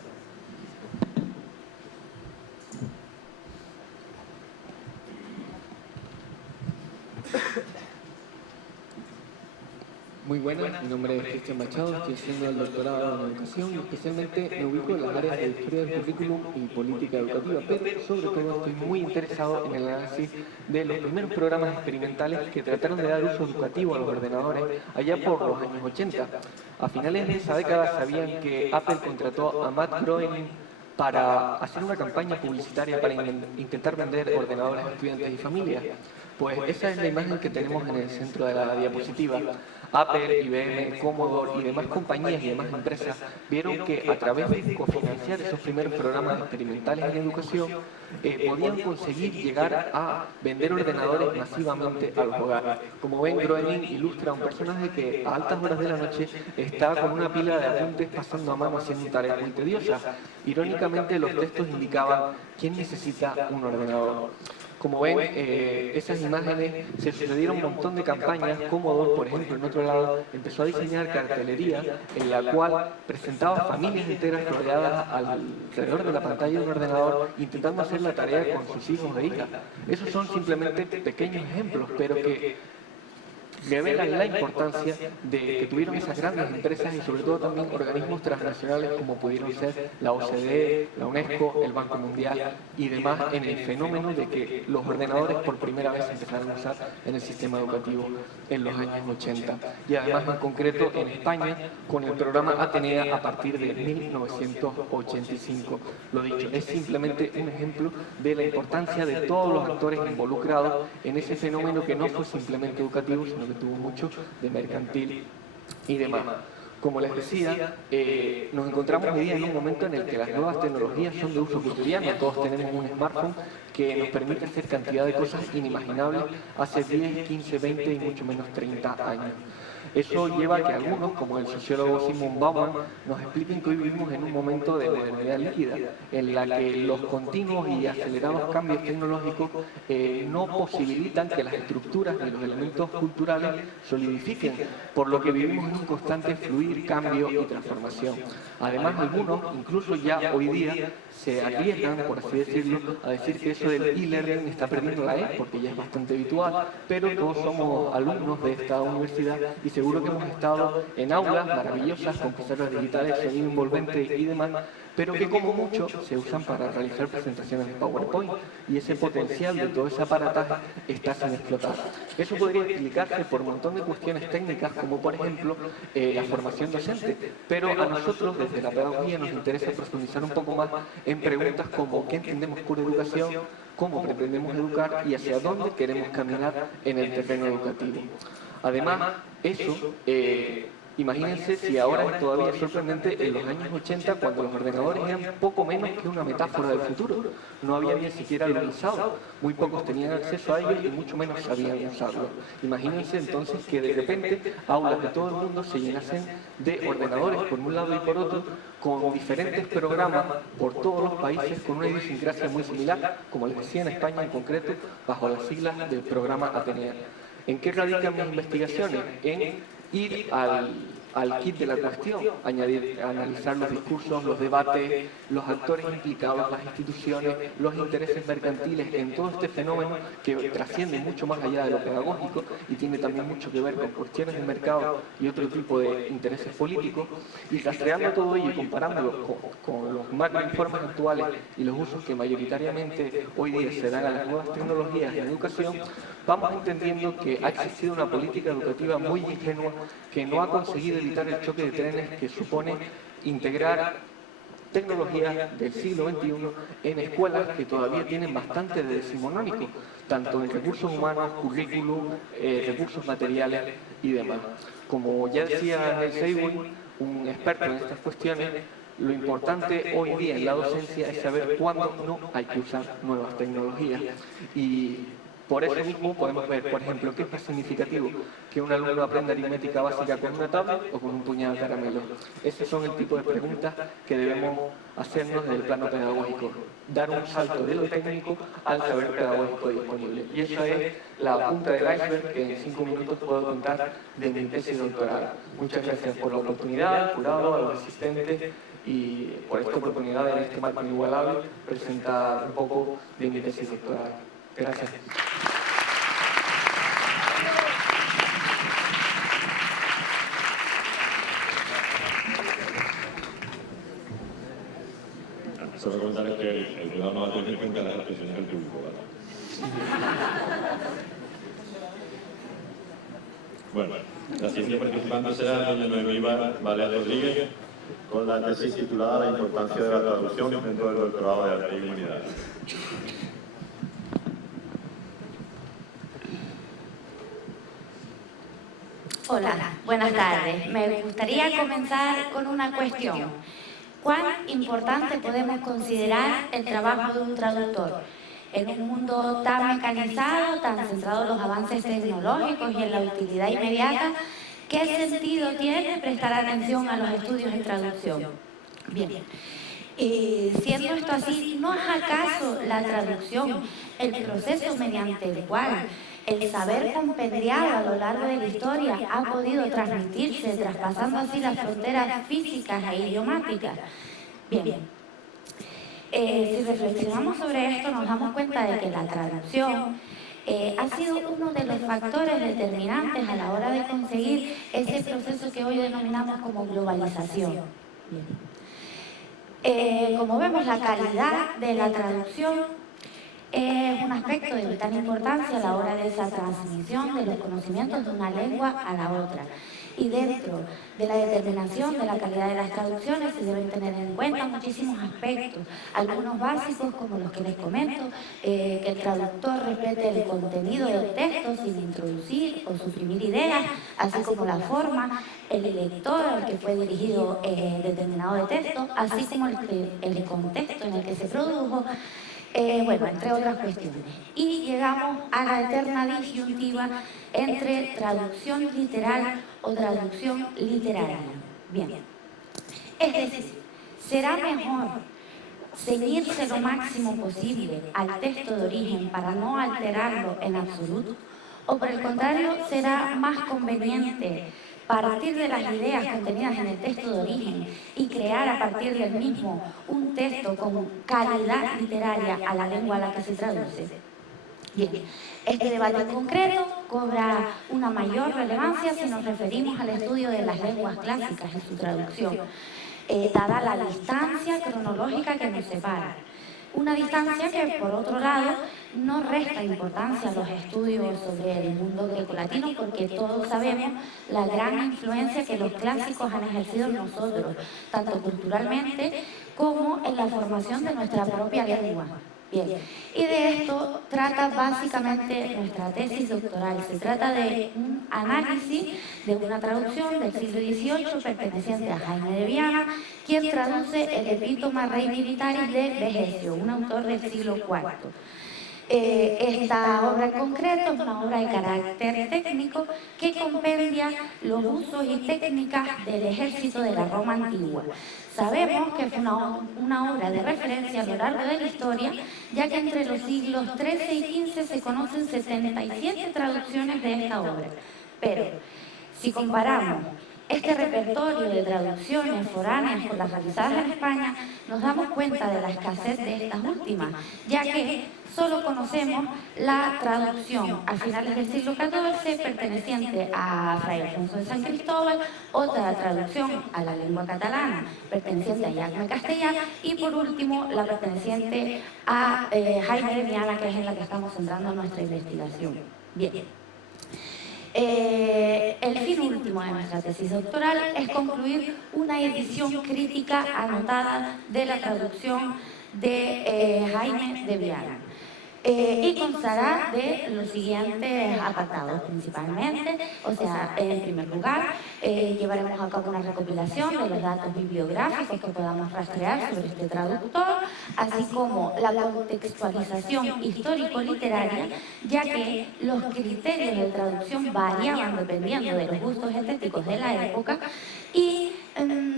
Muy buenas, mi nombre es Cristian Machado, estoy haciendo el doctorado en educación y especialmente me ubico en las áreas de historia del currículum y política educativa, pero sobre todo estoy muy interesado en el análisis de los primeros programas experimentales que trataron de dar uso educativo a los ordenadores allá por los años 80. A finales de esa década sabían que Apple contrató a Matt Groening para hacer una campaña publicitaria para intentar vender ordenadores a estudiantes y familias. Pues esa es la imagen que tenemos en el centro de la diapositiva. Apple, IBM, Commodore y demás compañías y demás empresas vieron que a través de cofinanciar esos primeros programas experimentales en educación podían conseguir llegar a vender ordenadores masivamente a los hogares. Como ven, Groening ilustra a un personaje que a altas horas de la noche está con una pila de apuntes pasando a mano haciendo tareas muy tediosas. Irónicamente, los textos indicaban quién necesita un ordenador. Como ven, esas imágenes se sucedieron un montón de campañas. Commodore, por ejemplo, en otro lado, empezó a diseñar cartelería en la cual presentaba familias enteras rodeadas alrededor de la pantalla de un ordenador intentando hacer la tarea con sus hijos e hijas. Esos son simplemente pequeños ejemplos, pero que revelan la importancia de que tuvieron esas grandes empresas y sobre todo también organismos transnacionales como pudieron ser la OCDE, la UNESCO, el Banco Mundial y demás en el fenómeno de que los ordenadores por primera vez se empezaron a usar en el sistema educativo en los años 80. Y además en concreto en España con el programa Atenea a partir de 1985. Lo dicho, es simplemente un ejemplo de la importancia de todos los actores involucrados en ese fenómeno que no fue simplemente educativo, sino que tuvo mucho de mercantil y demás. Como les decía, nos encontramos hoy día en un momento en el que las nuevas tecnologías son de uso cotidiano. Todos tenemos un smartphone que nos permite hacer cantidad de cosas inimaginables hace 10, 15, 20 y mucho menos 30 años. Eso lleva a que algunos, como el sociólogo Simon Bauman, nos expliquen que hoy vivimos en un momento de modernidad líquida, en la que los continuos y acelerados cambios tecnológicos no posibilitan que las estructuras ni los elementos culturales solidifiquen, por lo que vivimos en un constante fluir, cambio y transformación. Además, algunos, incluso ya hoy día, se arriesgan, por así decirlo, a decir que eso del e-learning está perdiendo la E, porque ya es bastante habitual, pero todos somos alumnos de esta universidad y seguro que hemos estado en aulas maravillosas con pizarras digitales, sonido envolvente y demás, pero que como mucho se usan para realizar presentaciones en PowerPoint, y ese potencial de todo ese aparataje está sin explotar. Eso podría explicarse por un montón de cuestiones técnicas, como por ejemplo la formación docente, pero a nosotros desde la pedagogía nos interesa profundizar un poco más en preguntas como ¿qué entendemos por educación?, cómo pretendemos educar y hacia dónde queremos caminar en el terreno educativo. Además, eso, imagínense si ahora es todavía sorprendente en los años 80, cuando los ordenadores eran poco menos que una metáfora del futuro. No había ni siquiera lanzado, muy pocos tenían acceso a ellos y mucho menos sabían usarlo. Imagínense entonces que de repente aulas de todo el mundo se llenasen de ordenadores por un lado y por otro, con diferentes programas por todos los países, con una idiosincrasia muy similar, como les decía, en España en concreto, bajo las siglas del programa Atenea. ¿En qué radican mis investigaciones? En ir al kit de la cuestión, analizar los discursos, los debates, los actores implicados, las instituciones, los intereses mercantiles en todo este fenómeno que trasciende mucho más allá de lo pedagógico y tiene también mucho que ver con cuestiones de mercado y otro tipo de intereses políticos, y rastreando todo ello y comparándolo con los macroinformes actuales y los usos que mayoritariamente hoy día se dan a las nuevas tecnologías en educación, vamos entendiendo que ha existido una política educativa muy ingenua que no ha conseguido evitar el choque de trenes que supone integrar tecnologías del siglo XXI en escuelas que todavía tienen bastante de decimonónico, tanto en recursos humanos, currículum, recursos materiales y demás. Como ya decía Neil Seymour, un experto en estas cuestiones, lo importante hoy día en la docencia es saber cuándo no hay que usar nuevas tecnologías. Y por eso mismo podemos ver, por ejemplo, qué es más significativo que un alumno aprenda aritmética básica con una tablet o con un puñado de caramelos. Esos son el tipo de preguntas que debemos hacernos desde el plano pedagógico. Dar un salto de lo técnico al saber pedagógico disponible. Y eso es la punta del iceberg que en 5 minutos puedo contar de mi tesis doctoral. Muchas gracias por la oportunidad, al jurado, a los asistentes y por esta oportunidad en este marco inigualable presentar un poco de mi tesis doctoral. Gracias. Solo contarles que el jurado no va a tener en cuenta las expresiones del público, ¿vale? Bueno, la siguiente participante será doña Noemí Valea Rodríguez, con la tesis titulada La importancia de la traducción dentro del doctorado de Arte y Humanidades. Hola, buenas tardes. Me gustaría comenzar con una cuestión. ¿Cuán importante podemos considerar el trabajo de un traductor? En un mundo tan mecanizado, tan centrado en los avances tecnológicos y en la utilidad inmediata, ¿qué sentido tiene prestar atención a los estudios en traducción? Bien, siendo esto así, ¿no es acaso la traducción el proceso mediante el cual el saber compendiado a lo largo de la historia ha podido transmitirse, traspasando así las fronteras físicas e idiomáticas? Bien, si reflexionamos sobre esto nos damos cuenta de que la traducción ha sido uno de los factores determinantes a la hora de conseguir ese proceso que hoy denominamos como globalización. Bien. Como vemos, la calidad de la traducción es un aspecto de vital importancia a la hora de esa transmisión de los conocimientos de una lengua a la otra. Y dentro de la determinación de la calidad de las traducciones se deben tener en cuenta muchísimos aspectos, algunos básicos como los que les comento, que el traductor respete el contenido del texto sin introducir o suprimir ideas, así como la forma, el lector al que fue dirigido determinado de texto, así como el contexto en el que se produjo, bueno, entre otras cuestiones. Y llegamos a la eterna disyuntiva entre traducción literal o traducción literaria. Bien. Es decir, será mejor ceñirse lo máximo posible al texto de origen para no alterarlo en absoluto, o por el contrario, será más conveniente partir de las ideas contenidas en el texto de origen y crear a partir del mismo un texto con calidad literaria a la lengua a la que se traduce. Bien, este debate en concreto cobra una mayor relevancia si nos referimos al estudio de las lenguas clásicas y su traducción, dada la distancia cronológica que nos separa. Una distancia que, por otro lado, no resta importancia a los estudios sobre el mundo grecolatino, porque todos sabemos la gran influencia que los clásicos han ejercido en nosotros, tanto culturalmente como en la formación de nuestra propia lengua. Bien, y de esto trata básicamente nuestra tesis doctoral. Se trata de un análisis de una traducción del siglo XVIII perteneciente a Jaime de Viana, quien traduce el Epítoma Rei Militaris de Vegecio, un autor del siglo IV. Esta obra en concreto es una obra de carácter técnico que compendia los usos y técnicas del ejército de la Roma antigua. Sabemos que fue una obra de referencia a lo largo de la historia, ya que entre los siglos XIII y XV se conocen 77 traducciones de esta obra. Pero, si comparamos este repertorio de traducciones foráneas con las realizadas en España, nos damos cuenta de la escasez de estas últimas, ya que solo conocemos la traducción a finales del siglo XIV perteneciente a Fray Alfonso de San Cristóbal, otra traducción a la lengua catalana perteneciente a Jaume Castellà y por último la perteneciente a Jaime de Viana, que es en la que estamos centrando nuestra investigación. Bien. El fin último de nuestra tesis doctoral es concluir una edición crítica anotada de la traducción de Jaime de Viana. Y constará de los siguientes apartados principalmente, o sea, en primer lugar, llevaremos a cabo una recopilación de los datos bibliográficos que podamos rastrear sobre este traductor, así como la contextualización histórico-literaria, ya que los criterios de traducción variaban dependiendo de los gustos estéticos de la época, y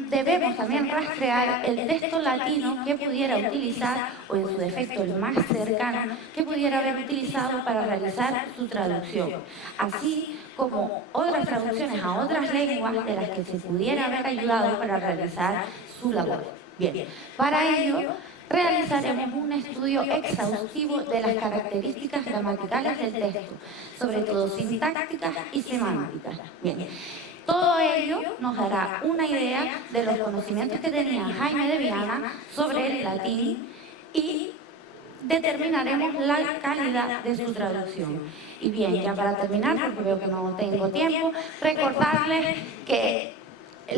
debemos también rastrear el texto latino que pudiera utilizar, o en su defecto el más cercano, que pudiera haber utilizado para realizar su traducción, así como otras traducciones a otras lenguas de las que se pudiera haber ayudado para realizar su labor. Bien, para ello realizaremos un estudio exhaustivo de las características gramaticales del texto, sobre todo sintácticas y semánticas. Bien. Todo ello nos dará una idea de los conocimientos que tenía Jaime de Viana sobre el latín y determinaremos la calidad de su traducción. Y bien, ya para terminar, porque veo que no tengo tiempo, recordarles que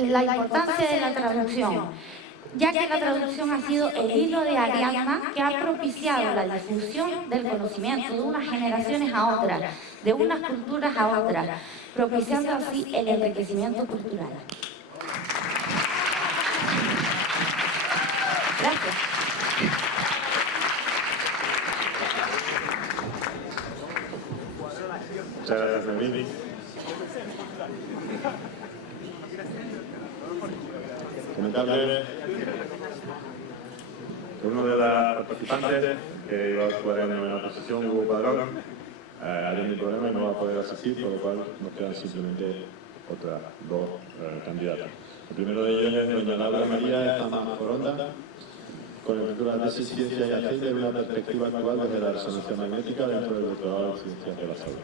la importancia de la traducción, ya que la traducción ha sido el hilo de Ariadna que ha propiciado la difusión del conocimiento de unas generaciones a otras, de unas culturas a otras, propiciando así el enriquecimiento cultural. Gracias. Muchas gracias, Noemí. Comentarle que uno de los participantes que iba a actuar en la posición, Hugo Padrón, ha tenido un problema y no va a poder asistir, por lo cual nos quedan simplemente otras dos candidatas. El primero de ellos es doña Laura María Estamán Foronda, con el título de tesis Ciencia y Aceite de una perspectiva actual desde la resonancia magnética dentro del doctorado de Ciencias de la Salud.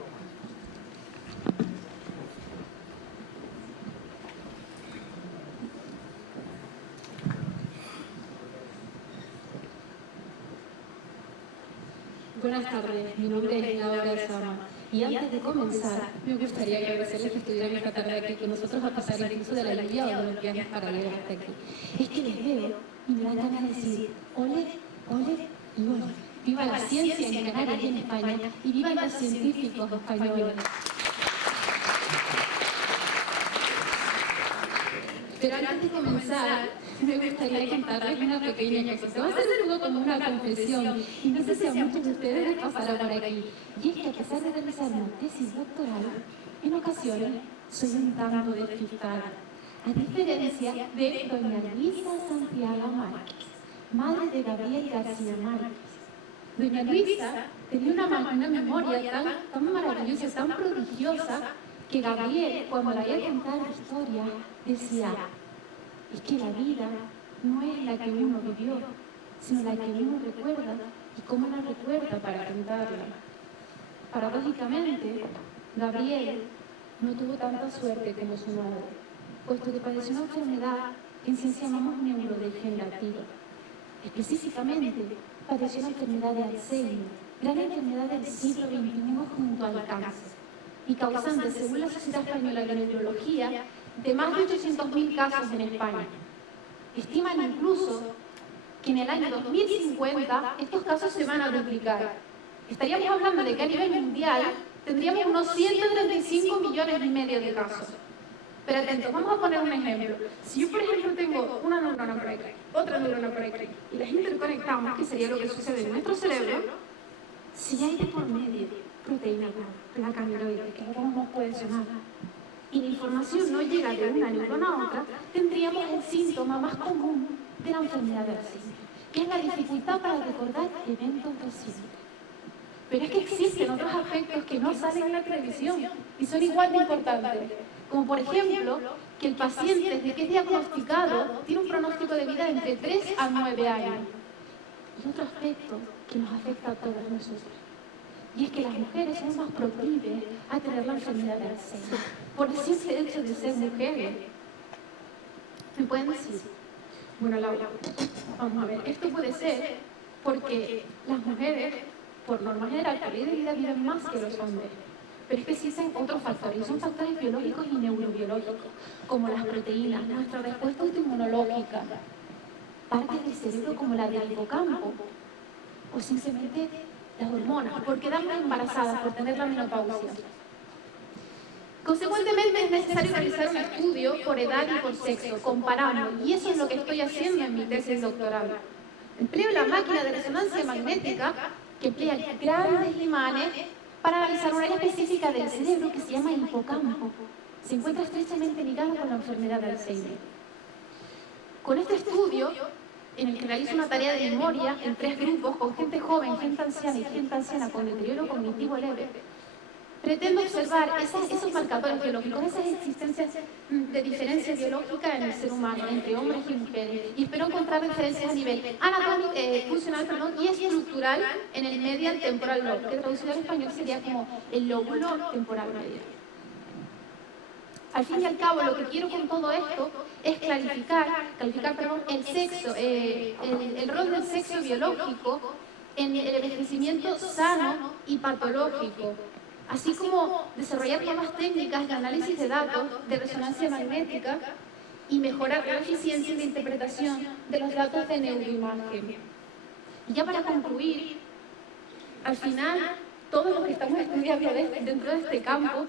Buenas tardes, mi nombre es Laura Estamán y antes de comenzar me gustaría agradecerles que estuvieran esta tarde aquí con nosotros a pesar incluso de la lluvia o de los viajes paralelos hasta aquí. Es que les veo y me dan ganas de decir ole, ole y ole. Viva la ciencia en Canarias y en España y vivan los científicos españoles. Pero antes de comenzar, me gustaría contarles una pequeña cosa. Se va a hacer algo como una confesión, y no sé si a muchos de ustedes les pasará por aquí. Y es que a pesar de realizar una tesis doctoral, en ocasiones soy un tanto despistada. A diferencia de doña Luisa Santiago Márquez, madre de Gabriel García Márquez. Doña Luisa tenía una memoria tan maravillosa, tan prodigiosa, que Gabriel, cuando le había contado la historia, decía: es que la vida no es la que uno vivió, sino la que uno recuerda y cómo la recuerda para contarla. Paradójicamente, Gabriel no tuvo tanta suerte como su madre, puesto que padeció una enfermedad que en ciencia llamamos neurodegenerativa. Específicamente, padeció la enfermedad de Alzheimer, gran enfermedad del siglo XXI junto al cáncer, y causante, según la Sociedad Española de Neurología, de más de 800.000 casos en España. Estiman incluso que en el año 2050 estos casos se van a duplicar. Estaríamos hablando de que a nivel mundial tendríamos unos 135 millones y medio de casos. Pero atentos, vamos a poner un ejemplo. Si yo, por ejemplo, tengo una neurona por aquí, otra neurona por aquí, y las interconectamos, que sería lo que sucede en nuestro cerebro, si hay de por medio proteína placa amiloide, que luego nos puede sonar, y la información no llega de una neurona a otra, tendríamos el síntoma más común de la enfermedad de Alzheimer, que es la dificultad para recordar eventos recientes. Pero es que existen otros aspectos que no salen en la televisión y son igual de importantes, como por ejemplo que el paciente desde que es diagnosticado tiene un pronóstico de vida de entre 3 a 9 años. Y otro aspecto que nos afecta a todos nosotros, y es que las mujeres son más proclives a tener la enfermedad de Alzheimer, por el simple hecho de ser mujeres. ¿Me pueden decir? Bueno, Laura, vamos a ver, esto puede ser porque las mujeres, por norma general, por ley de vida, viven más que los hombres. Pero es que existen otros factores, y son factores biológicos y neurobiológicos, como las proteínas, nuestra respuesta autoinmunológica, partes del cerebro como la del hipocampo, o simplemente las hormonas, por quedarnos embarazadas, por tener la menopausia. Consecuentemente, es necesario realizar un estudio por edad y por sexo, comparando, y eso es lo que estoy haciendo en mi tesis doctoral. Empleo la máquina de resonancia magnética, que emplea grandes imanes, para analizar un área específica del cerebro que se llama hipocampo. Se encuentra estrechamente ligado con la enfermedad de Alzheimer. Con este estudio, en el que realizo una tarea de memoria en 3 grupos, con gente joven, gente anciana y gente anciana con deterioro cognitivo leve, pretendo observar esos marcadores biológicos, esas existencias de diferencia biológica en el ser humano, entre hombres y mujeres, y espero encontrar diferencias a nivel anatómico, funcional y estructural en el medial temporal lobe, que traducido al español sería como el lóbulo temporal medial. Al fin y al cabo, lo que quiero con todo esto es calificar el sexo, el rol del sexo biológico en el envejecimiento sano y patológico, así como desarrollar nuevas técnicas de análisis de datos de resonancia magnética y mejorar la eficiencia de interpretación de los datos de neuroimagen. Y ya para concluir, al final, todos los que estamos estudiando dentro de este campo,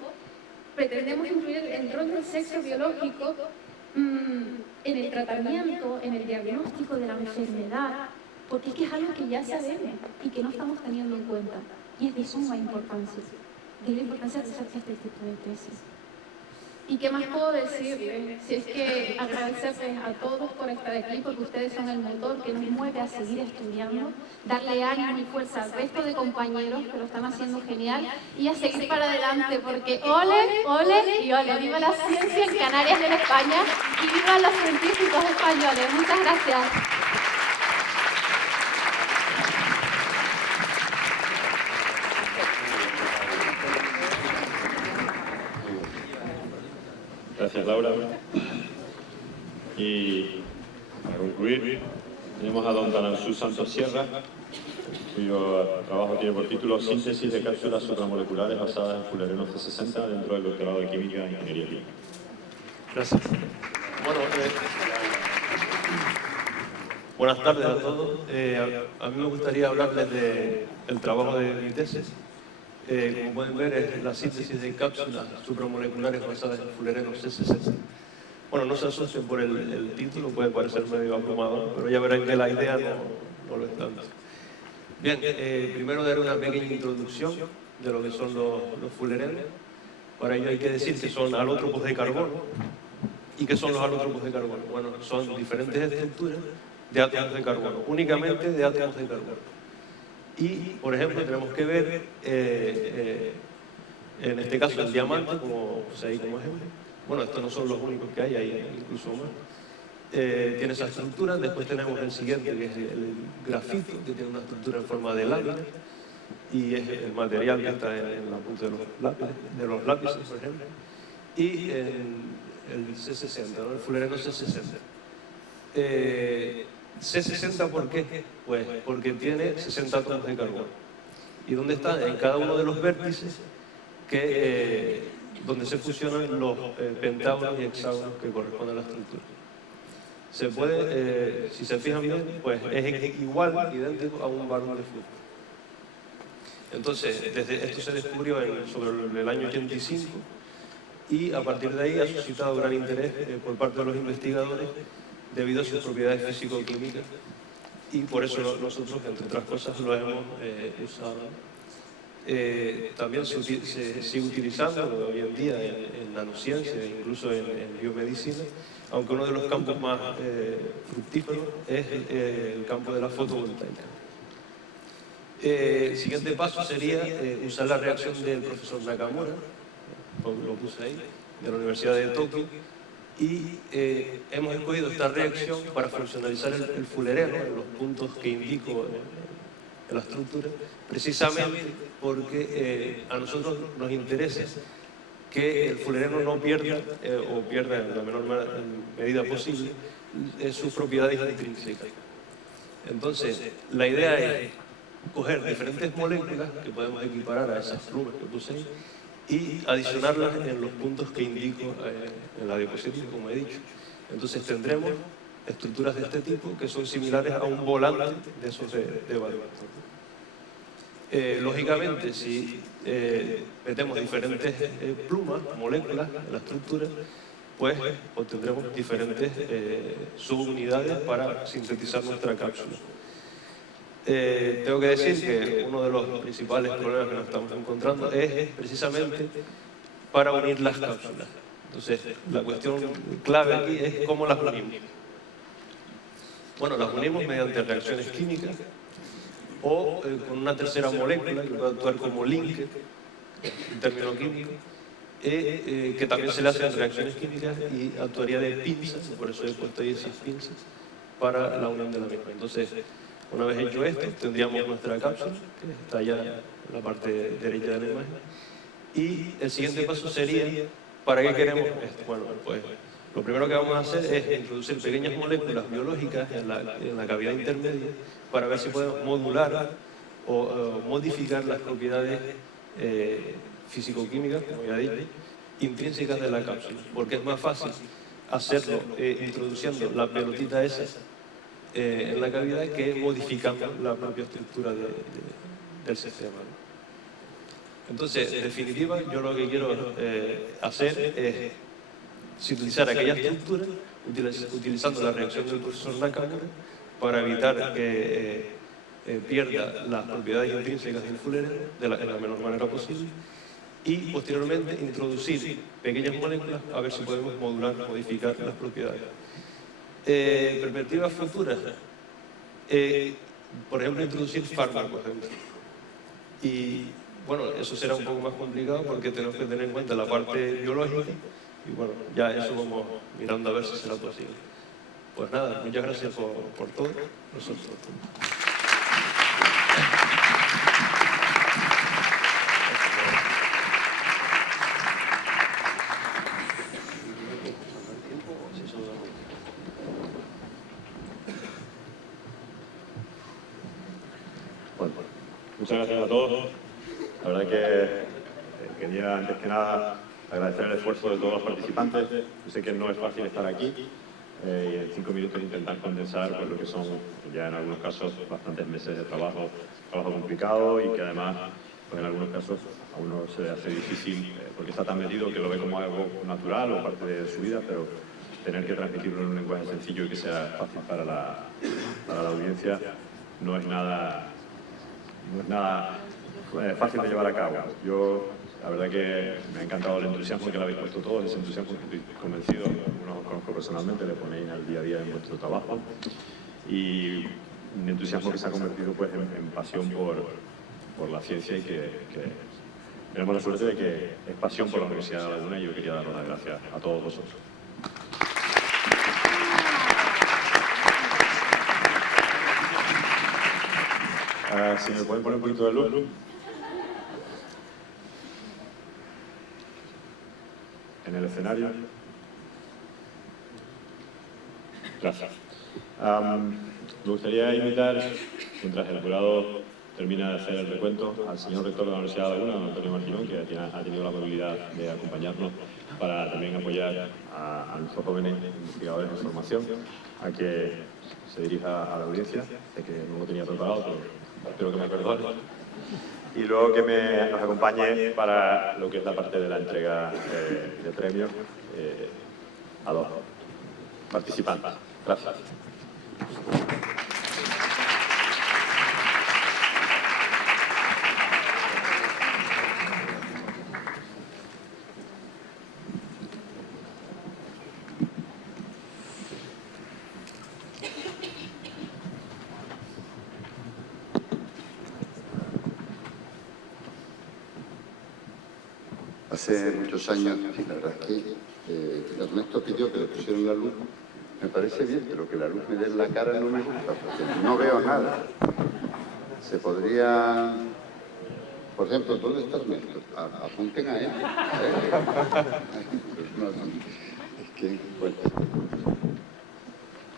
pretendemos incluir el rol del sexo biológico en el tratamiento, en el diagnóstico de la enfermedad, porque es que es algo que ya sabemos y que no estamos teniendo en cuenta, y es de suma importancia. De la importancia de hacer este tipo de tesis. ¿Y qué más puedo decirles? Si es que agradecerles a todos por estar aquí, porque ustedes son el motor que nos mueve a seguir estudiando, darle ánimo y fuerza al resto de compañeros que lo están haciendo genial y a seguir para adelante, porque ole, ole y ole. ¡Viva la ciencia en Canarias y en España! ¡Y viva los científicos españoles! Muchas gracias. Gracias, Laura. Y para concluir, tenemos a don Danansú Santos Sierra, cuyo trabajo tiene por título Síntesis de cápsulas supramoleculares basadas en fullereno C60 dentro del doctorado de Química e Ingeniería Química. Gracias. Bueno, buenas tardes a todos. A mí me gustaría hablarles del trabajo de mi tesis. Como pueden ver, es la síntesis de cápsulas supramoleculares basadas en fullereno C60. Bueno, no se asusten por el título, puede parecer medio abrumador, pero ya verán que la idea no lo es tanto. Bien, primero daré una pequeña introducción de lo que son los fullerenos. Para ello hay que decir que son alótropos de carbono. ¿Y qué son los alótropos de carbono? Bueno, son diferentes estructuras de átomos de carbono, únicamente de átomos de carbono. Y, por ejemplo, tenemos que ver, en este caso, el diamante, como ahí como ejemplo. Bueno, estos no son los únicos que hay incluso más. Tiene esa estructura. Después tenemos el siguiente, que es el grafito, que tiene una estructura en forma de lámina. y es el material que está en la punta de los lápices, por ejemplo, y el C60, ¿no? El fulereno C60. C60, ¿por qué? Pues porque tiene 60 átomos de carbono. ¿Y dónde está? En cada uno de los vértices donde se fusionan los pentágonos y hexágonos que corresponden a la estructura. Se puede, si se fijan bien, pues es igual, idéntico a un balón de fútbol. Entonces, esto se descubrió sobre el año 85 y a partir de ahí ha suscitado gran interés por parte de los investigadores debido a sus propiedades físico-químicas y por eso nosotros, entre otras cosas, lo hemos usado. También se sigue utilizando hoy en día en nanociencia, incluso en biomedicina, aunque uno de los campos más fructíferos es el campo de la fotovoltaica. El siguiente paso sería usar la reacción del profesor Nakamura, lo puse ahí, de la Universidad de Tokio, y hemos escogido esta reacción para funcionalizar el fulereno en los puntos que indico en la estructura, precisamente porque a nosotros nos interesa que el fulereno no pierda, o pierda en la menor medida posible, sus propiedades intrínsecas. Entonces, la idea es coger diferentes moléculas que podemos equiparar a esas plumas que puse ahí y adicionarlas en los puntos que indico en la diapositiva, como he dicho. Entonces tendremos estructuras de este tipo que son similares a un volante de esos de valor. Lógicamente, si metemos diferentes plumas, moléculas en la estructura, pues obtendremos diferentes subunidades para sintetizar nuestra cápsula. Tengo que decir que uno de los principales problemas que nos estamos encontrando es precisamente para unir las cápsulas. Entonces, la cuestión clave aquí es cómo las unimos. Bueno, las unimos mediante reacciones químicas o con una tercera molécula que puede actuar como link, un término químico, que también se le hacen reacciones químicas y actuaría de pinzas, por eso he puesto ahí esas pinzas, para la unión de la misma. Entonces, una vez hecho esto, tendríamos nuestra cápsula, que está allá en la parte derecha de la imagen, y el siguiente paso sería, ¿para qué queremos esto? Bueno, pues lo primero que vamos a hacer es introducir pequeñas moléculas biológicas en la cavidad intermedia para ver si podemos modular o modificar las propiedades físico-químicas, como ya dije, intrínsecas de la cápsula, porque es más fácil hacerlo introduciendo la pelotita esa en la cavidad que modificando la propia estructura del sistema. Entonces, en definitiva, yo lo que quiero hacer es sintetizar aquella estructura utilizando la reacción del profesor Nakamura para evitar que pierda las propiedades intrínsecas del fulereno de la menor manera posible y posteriormente introducir pequeñas moléculas a ver si podemos modular, modificar las propiedades. Perspectivas futuras, por ejemplo, introducir fármacos. Y bueno, eso será un poco más complicado porque tenemos que tener en cuenta la parte biológica y bueno, ya eso vamos mirando a ver si será posible. Pues nada, muchas gracias por todo. Nosotros. Muchas gracias a todos. La verdad que quería, antes que nada, agradecer el esfuerzo de todos los participantes. Yo sé que no es fácil estar aquí y en 5 minutos intentar condensar pues, lo que son, ya en algunos casos, bastantes meses de trabajo complicado y que además, pues, en algunos casos, a uno se le hace difícil porque está tan metido que lo ve como algo natural o parte de su vida, pero tener que transmitirlo en un lenguaje sencillo y que sea fácil para la audiencia no es nada fácil de llevar a cabo. Yo, la verdad que me ha encantado el entusiasmo que le habéis puesto todos, ese entusiasmo que estoy convencido, algunos os conozco personalmente, le ponéis al día a día en vuestro trabajo, y un entusiasmo que se ha convertido pues, en pasión por la ciencia y que tenemos la suerte de que es pasión por la Universidad de La Laguna y yo quería daros las gracias a todos vosotros. Si me pueden poner un poquito de luz. En el escenario. Gracias. Me gustaría invitar, mientras el jurado termina de hacer el recuento, al señor rector de la Universidad de Laguna, don Antonio Martinón, que ha tenido la amabilidad de acompañarnos para también apoyar a nuestros jóvenes investigadores de formación, a que se dirija a la audiencia. Sé que no lo tenía preparado, pero espero que me perdone. Y luego que nos acompañe para lo que es la parte de la entrega de premios a los participantes. Gracias. Hace muchos años, y la verdad es que Ernesto pidió que le pusieran la luz. Me parece bien, pero que la luz me dé en la cara no me gusta, porque no veo nada. Se podría... Por ejemplo, ¿dónde está Ernesto? Apunten a él. Es que, bueno.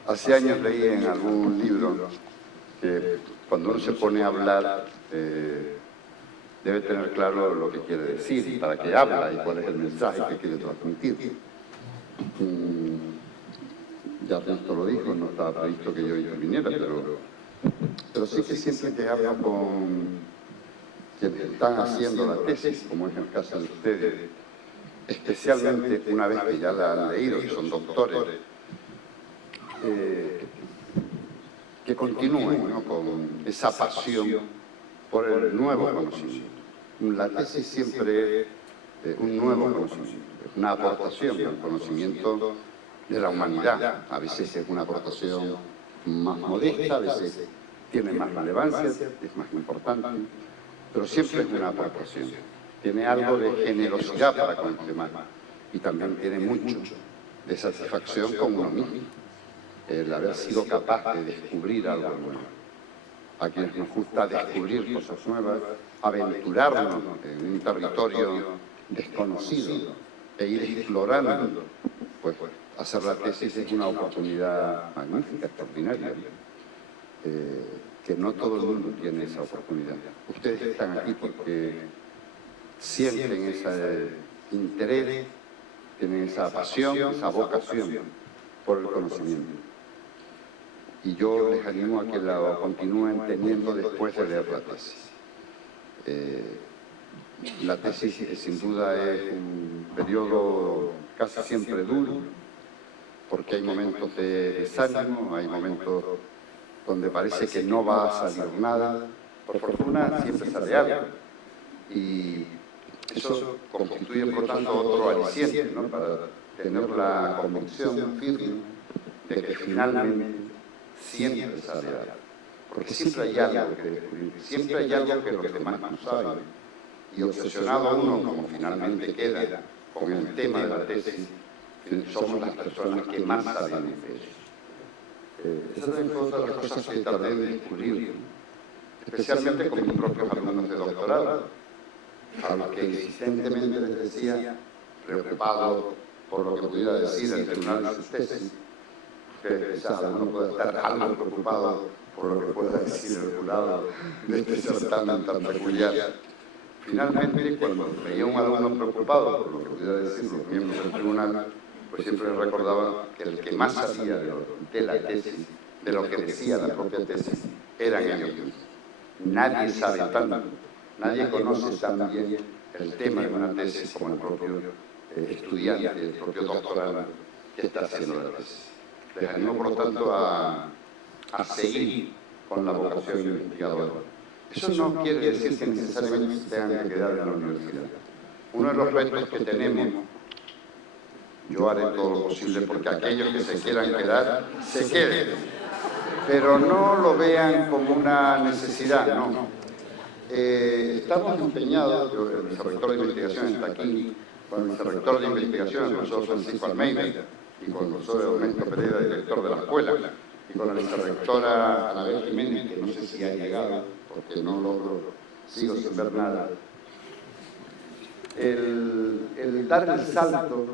Hace años leí en algún libro que cuando uno se pone a hablar... debe tener claro lo que quiere decir, para qué habla y cuál es el mensaje que quiere transmitir. Ya Ernesto lo dijo, no estaba previsto que yo interviniera, pero sí que siempre que hablo con quienes están haciendo la tesis, como es el caso de ustedes, especialmente una vez que ya la han leído, que son doctores, que continúen, ¿no?, con esa pasión por el nuevo conocimiento. La tesis siempre es un nuevo conocimiento, es una aportación al conocimiento de la humanidad. A veces es una aportación más modesta, a veces tiene más relevancia, es más importante, pero siempre es una aportación. Tiene algo de generosidad para con los demás y también tiene mucho de satisfacción con uno mismo, el haber sido capaz de descubrir algo nuevo. A quienes nos gusta descubrir cosas nuevas, aventurarnos en un territorio desconocido e ir explorando, pues hacer la tesis es una oportunidad magnífica, extraordinaria, que no todo el mundo tiene esa oportunidad. Ustedes están aquí porque sienten ese interés, tienen esa pasión, esa vocación por el conocimiento. Y yo les animo a que la continúen teniendo después de leer la tesis. La tesis sin duda es un periodo casi siempre duro, porque hay momentos de desánimo, hay momentos donde parece que no va a salir nada. Por fortuna siempre sale algo. Y eso constituye, por tanto, otro aliciente, ¿no?, para tener la convicción firme de que finalmente siempre sale algo, porque siempre hay algo que descubrir, siempre hay algo que los demás no saben, y obsesionado uno, como finalmente queda con el tema de la tesis, somos las personas que más saben de eso. Esa también fue otra de las cosas que tardé en descubrir, especialmente con mis propios alumnos de doctorado, a los que insistentemente les decía, preocupado por lo que pudiera decir el tribunal de sus tesis, que quizás uno puede estar algo preocupado por lo que pueda decir el jurado de este certamen tan peculiar. Finalmente, cuando veía un alumno preocupado por lo que pudiera decir los miembros del tribunal, pues siempre recordaba que el que más sabía de la tesis, de lo que decía la propia tesis, eran ellos mismos. Nadie sabe tanto, nadie conoce tan bien el tema de una tesis como el propio estudiante, el propio doctorado que está haciendo la tesis. Les animo, por lo tanto, a seguir con la vocación investigadora. Eso no quiere decir que necesariamente se tengan que quedar en la universidad. Uno de los retos que tenemos, yo haré todo lo posible porque aquellos que se quieran quedar, se queden. Pero no lo vean como una necesidad, no. Estamos empeñados, el vicerrector de investigación está aquí, con el vicerrector de investigación, el profesor Francisco Almeida, y con el profesor Ernesto Pereira, director de la escuela, y con la vicerrectora Anabel Jiménez, que no sé si ha llegado, porque no logro, sigo sin ver nada. El dar el salto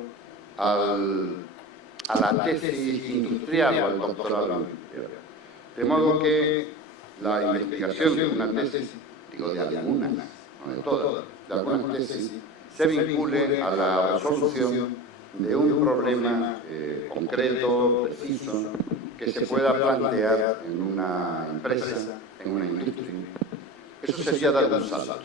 a la tesis industrial o al doctorado. De modo que la investigación de una tesis, digo de algunas, no de todas, de algunas tesis, se vincule a la resolución de un problema concreto, preciso, que se pueda plantear en una empresa, en una industria. Eso sería dar un salto.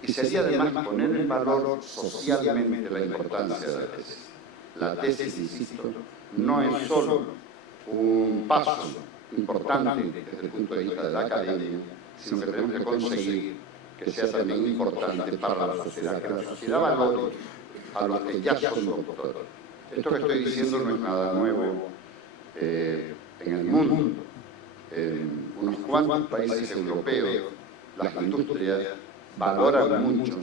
Y sería además poner en valor socialmente la importancia de la tesis. La tesis, insisto, no es solo un paso importante desde el punto de vista de la academia, sino que tenemos que conseguir que sea también importante para la sociedad, que la sociedad valore a los que ya son doctores. Esto que estoy diciendo no es nada nuevo en el mundo. En unos cuantos países europeos, las industrias valoran mucho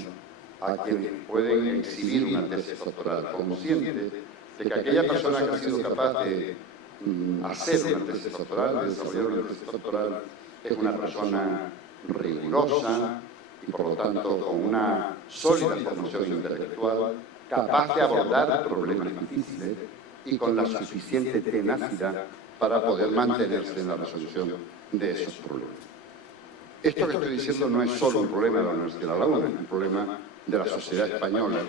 a quienes pueden exhibir una tesis doctoral, conscientes de que aquella persona que ha sido capaz de hacer una tesis doctoral, de desarrollar una tesis doctoral, es una persona rigurosa y, por lo tanto, con una sólida formación intelectual, capaz de abordar problemas difíciles y con la suficiente tenacidad para poder mantenerse en la resolución de esos problemas. Esto que estoy diciendo no es solo un problema de la Universidad de La Laguna, es un problema de la sociedad española,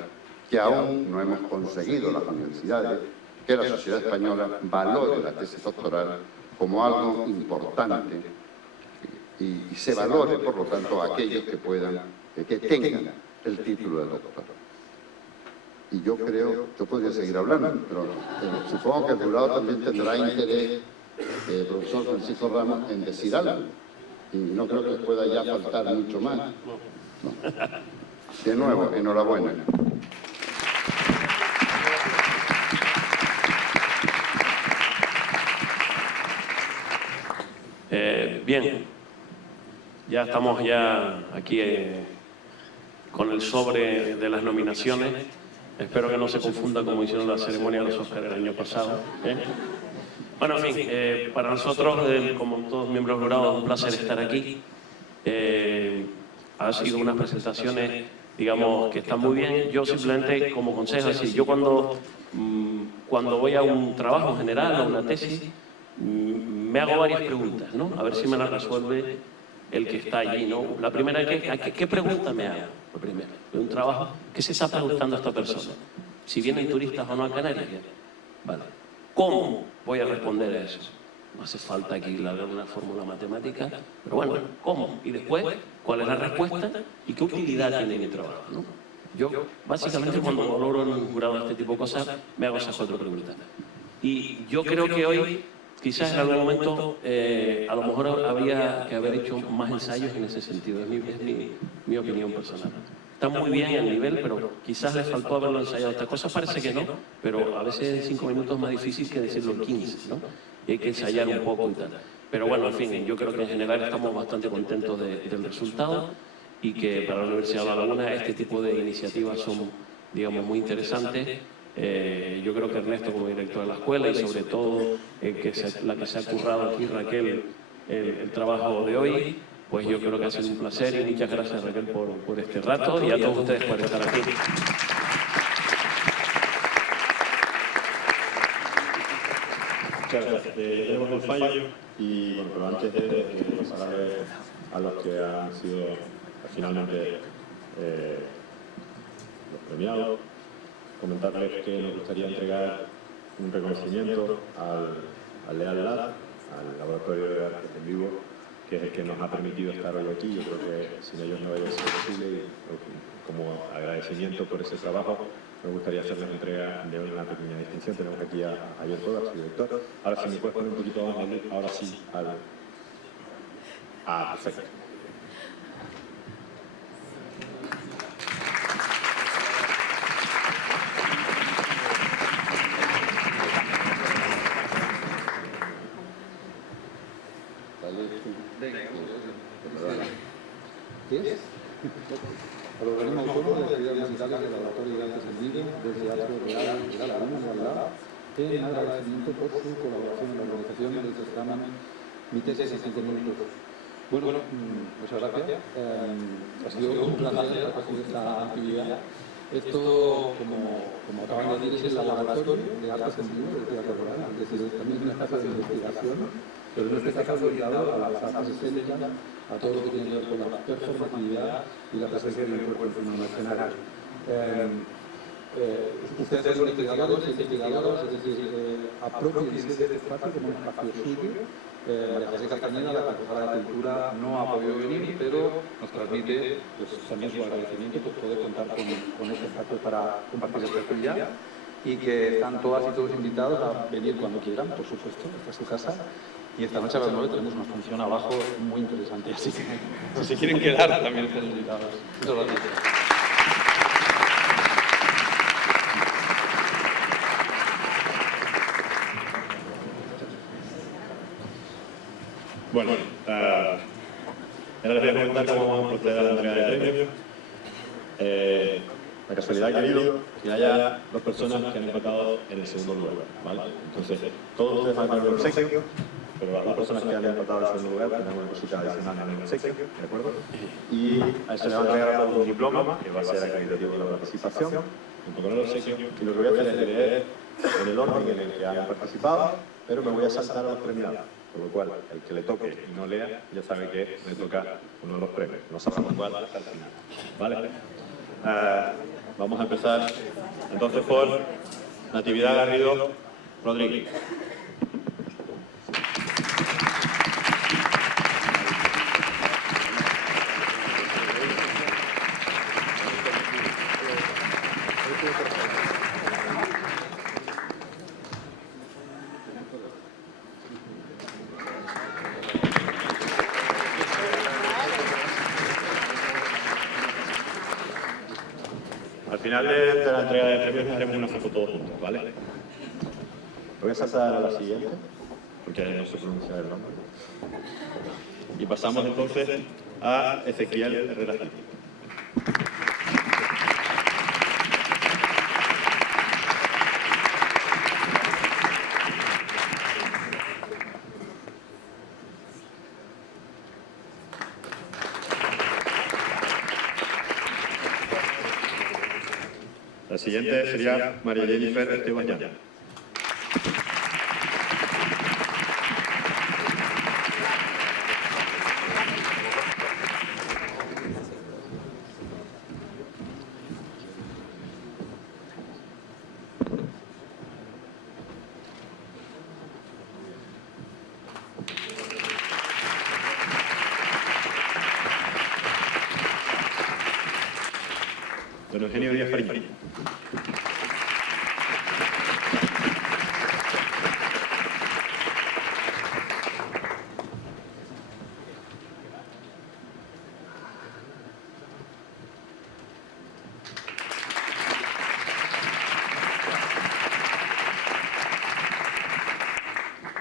que aún no hemos conseguido las universidades, que la sociedad española valore la tesis doctoral como algo importante y se valore, por lo tanto, a aquellos que puedan, que tengan el título de doctor. Y yo creo, yo podría seguir hablando, pero supongo que el jurado también tendrá interés, profesor Francisco Ramos, en decir algo. Y no creo que pueda ya faltar mucho más. No. De nuevo, enhorabuena. Bien, ya estamos aquí con el sobre de las nominaciones. Espero que no se confunda como hicieron la ceremonia de los Óscar el año pasado. Bueno, en fin, para nosotros, como todos miembros del jurado, es un placer estar aquí. Ha sido unas presentaciones, digamos, que están muy bien. Yo simplemente, como consejo, es decir, yo cuando voy a un trabajo general, a una tesis, me hago varias preguntas, ¿no? A ver si me las resuelve el que está allí, ¿no? La primera es ¿qué pregunta me hago? Lo primero, de un trabajo, ¿qué se está preguntando a esta persona? Si vienen turistas o no a Canarias. Vale. ¿Cómo voy a responder a eso? No hace falta aquí una fórmula matemática, pero bueno, ¿cómo? Y después, ¿cuál es la respuesta? ¿Y qué utilidad tiene mi trabajo? ¿No? Yo, básicamente, cuando valoro en un jurado este tipo de cosas, me hago esas 4 preguntas. Y yo creo que hoy, quizás en algún momento, a lo mejor habría que haber hecho más ensayos en ese sentido. Es mi opinión personal. Está muy bien el nivel, pero quizás le faltó haberlo ensayado. Esta cosa parece que no, pero a veces en 5 minutos es más difícil que decirlo en 15, ¿no? Y hay que ensayar un poco y tal. Pero bueno, en fin, yo creo que en general estamos bastante contentos del resultado y que para la Universidad de La Laguna este tipo de iniciativas son, digamos, muy interesantes. Yo creo que Ernesto, como director de la escuela, y sobre todo la que se ha currado aquí, Raquel, el trabajo de hoy, pues yo creo que ha sido un placer y muchas gracias, Raquel, por este rato y a todos ustedes por estar aquí. Muchas gracias. Tenemos el fallo y, bueno, pero antes de pasar a los que han sido finalmente los premiados, comentarles que nos gustaría entregar un reconocimiento al Leal Lab, al Laboratorio de Artes en Vivo, que es el que nos ha permitido estar hoy aquí. Yo creo que sin ellos no habría sido posible y como agradecimiento por ese trabajo me gustaría hacerles entrega de una pequeña distinción. Tenemos aquí a Ayotó, su director. Ahora si me puedes poner un poquito más de luz, ahora sí. Perfecto. ¿Qué es? El organismo autónomo de actividades musicales del Laboratorio de Artes en Vivo del Teatro Real de La Laguna, en agradecimiento por su colaboración en la organización del certamen Mi tesis en 5 minutos. Bueno, muchas gracias. Ha sido un placer recibir esta actividad. Esto, como acaban de decir, es el laboratorio de arte sentido del teatro rural, es decir, también una casa de investigación, pero en este caso dedicado a las artes escénicas, a todo lo que tiene que ver con la performatividad y la presencia del cuerpo en fenómeno escenario. Ustedes son investigadores e investigadoras, es decir, apropiense de este espacio como un espacio suyo. María José Castañeda, la profesora de Cultura, no ha podido venir, pero nos transmite pues, también su agradecimiento por poder contar con este espacio para compartir esta actividad y que están todas y todos invitados a venir cuando quieran, por supuesto, esta es su casa. Y esta noche a las 9 tenemos una función abajo muy interesante, así que si se quieren quedar también están invitados. Muchas gracias. Bueno, ahora les voy a comentar cómo vamos a proceder a la entrega de premios. La casualidad ha querido que haya dos personas que han empatado en el segundo lugar, ¿vale? Entonces, todos ustedes van a tener un obsequio, pero las dos personas que han empatado en el segundo lugar tienen una cosita adicional en el obsequio, ¿de acuerdo? Y a eso le va a entregar a todos un diploma, que va a ser acreditativo de la participación, junto con el obsequio. Y lo que voy a hacer es leer en el orden en el que han participado, pero me voy a saltar a los premiados. Por lo cual, el que le toque y no lea, ya sabe que le toca uno de los premios. No sabemos cuál hasta el final. ¿Vale? Vamos a empezar entonces por Natividad Garrido Rodríguez. Al final de la entrega de premios haremos una foto todos juntos, ¿vale? Voy a saltar a la siguiente, porque no se pronuncia el nombre. Y pasamos entonces a Ezequiel Herrera Gil. La siguiente sería María Jennifer Esteban Llana. Don Eugenio Díaz Fariña.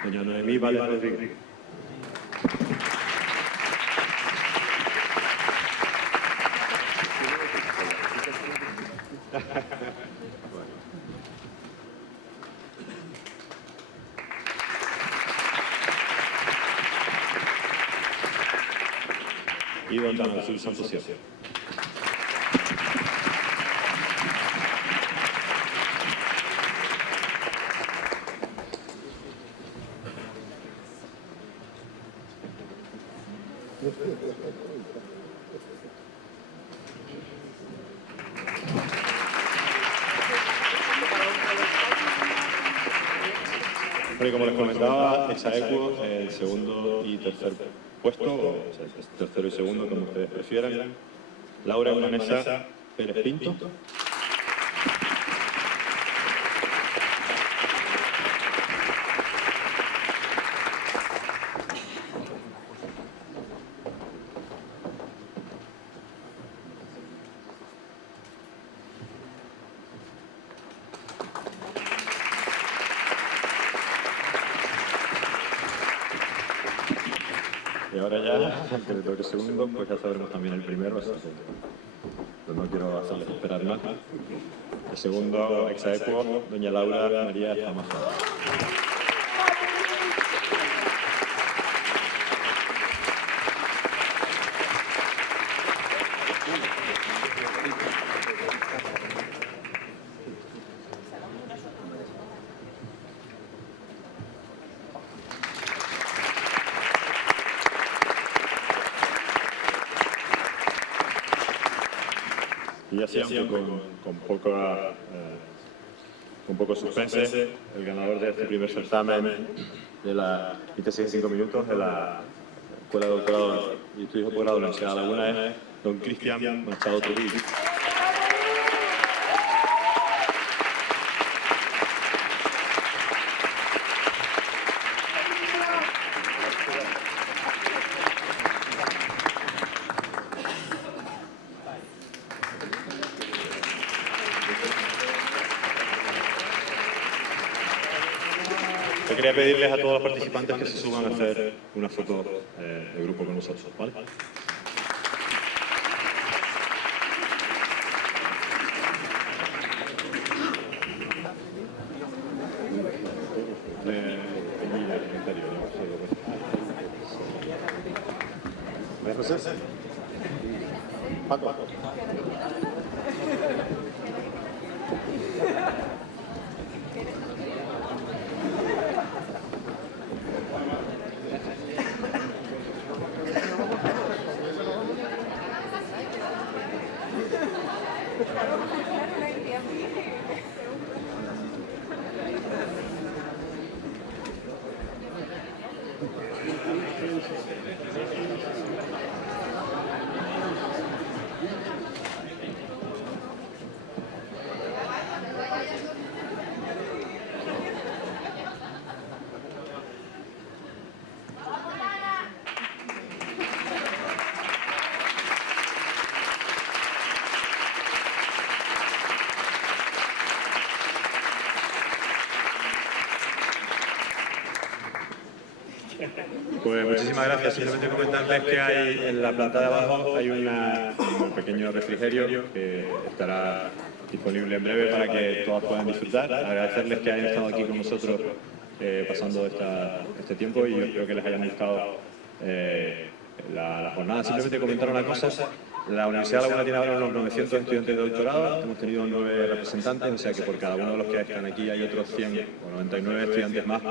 Doña Noemí Valdés Rodríguez. Y don Dana Azul Santos. Bueno, y como les comentaba, exaequo el segundo y tercer puesto, o sea, tercero y segundo, como ustedes prefieran. Laura Vanessa Pérez Pinto. Y ahora ya, que le toque el segundo, pues ya sabremos también el primero, así que pues no quiero hacerles esperar más. El segundo exaequo, doña Laura María Amazon. Y así, aunque con poco suspense, el ganador de este primer certamen de la ITS en 5 minutos de la Escuela de Doctorado y Estudios de Posgrado de la Universidad de La Laguna es don Cristian Machado Turí. Yo quería pedirles a todos los participantes que se suban a hacer una foto de grupo con nosotros, ¿vale? María José. Paco. Pues muchísimas gracias. Simplemente comentarles que hay en la planta de abajo hay un pequeño refrigerio que estará disponible en breve para que todos puedan disfrutar. Agradecerles que hayan estado aquí con nosotros pasando este tiempo y yo espero que les hayan gustado la jornada. Simplemente comentar una cosa. La Universidad de La Laguna tiene ahora unos 900 estudiantes de doctorado, hemos tenido 9 representantes, o sea que por cada uno de los que están aquí hay otros 100 o 99 estudiantes más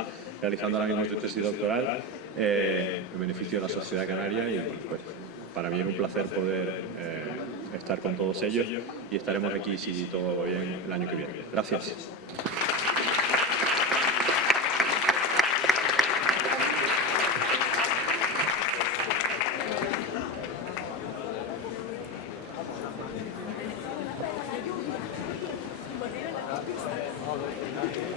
realizando ahora mismo su tesis doctoral en beneficio de la sociedad canaria y pues, para mí es un placer poder estar con todos ellos y estaremos aquí si todo va bien el año que viene. Gracias. Thank you.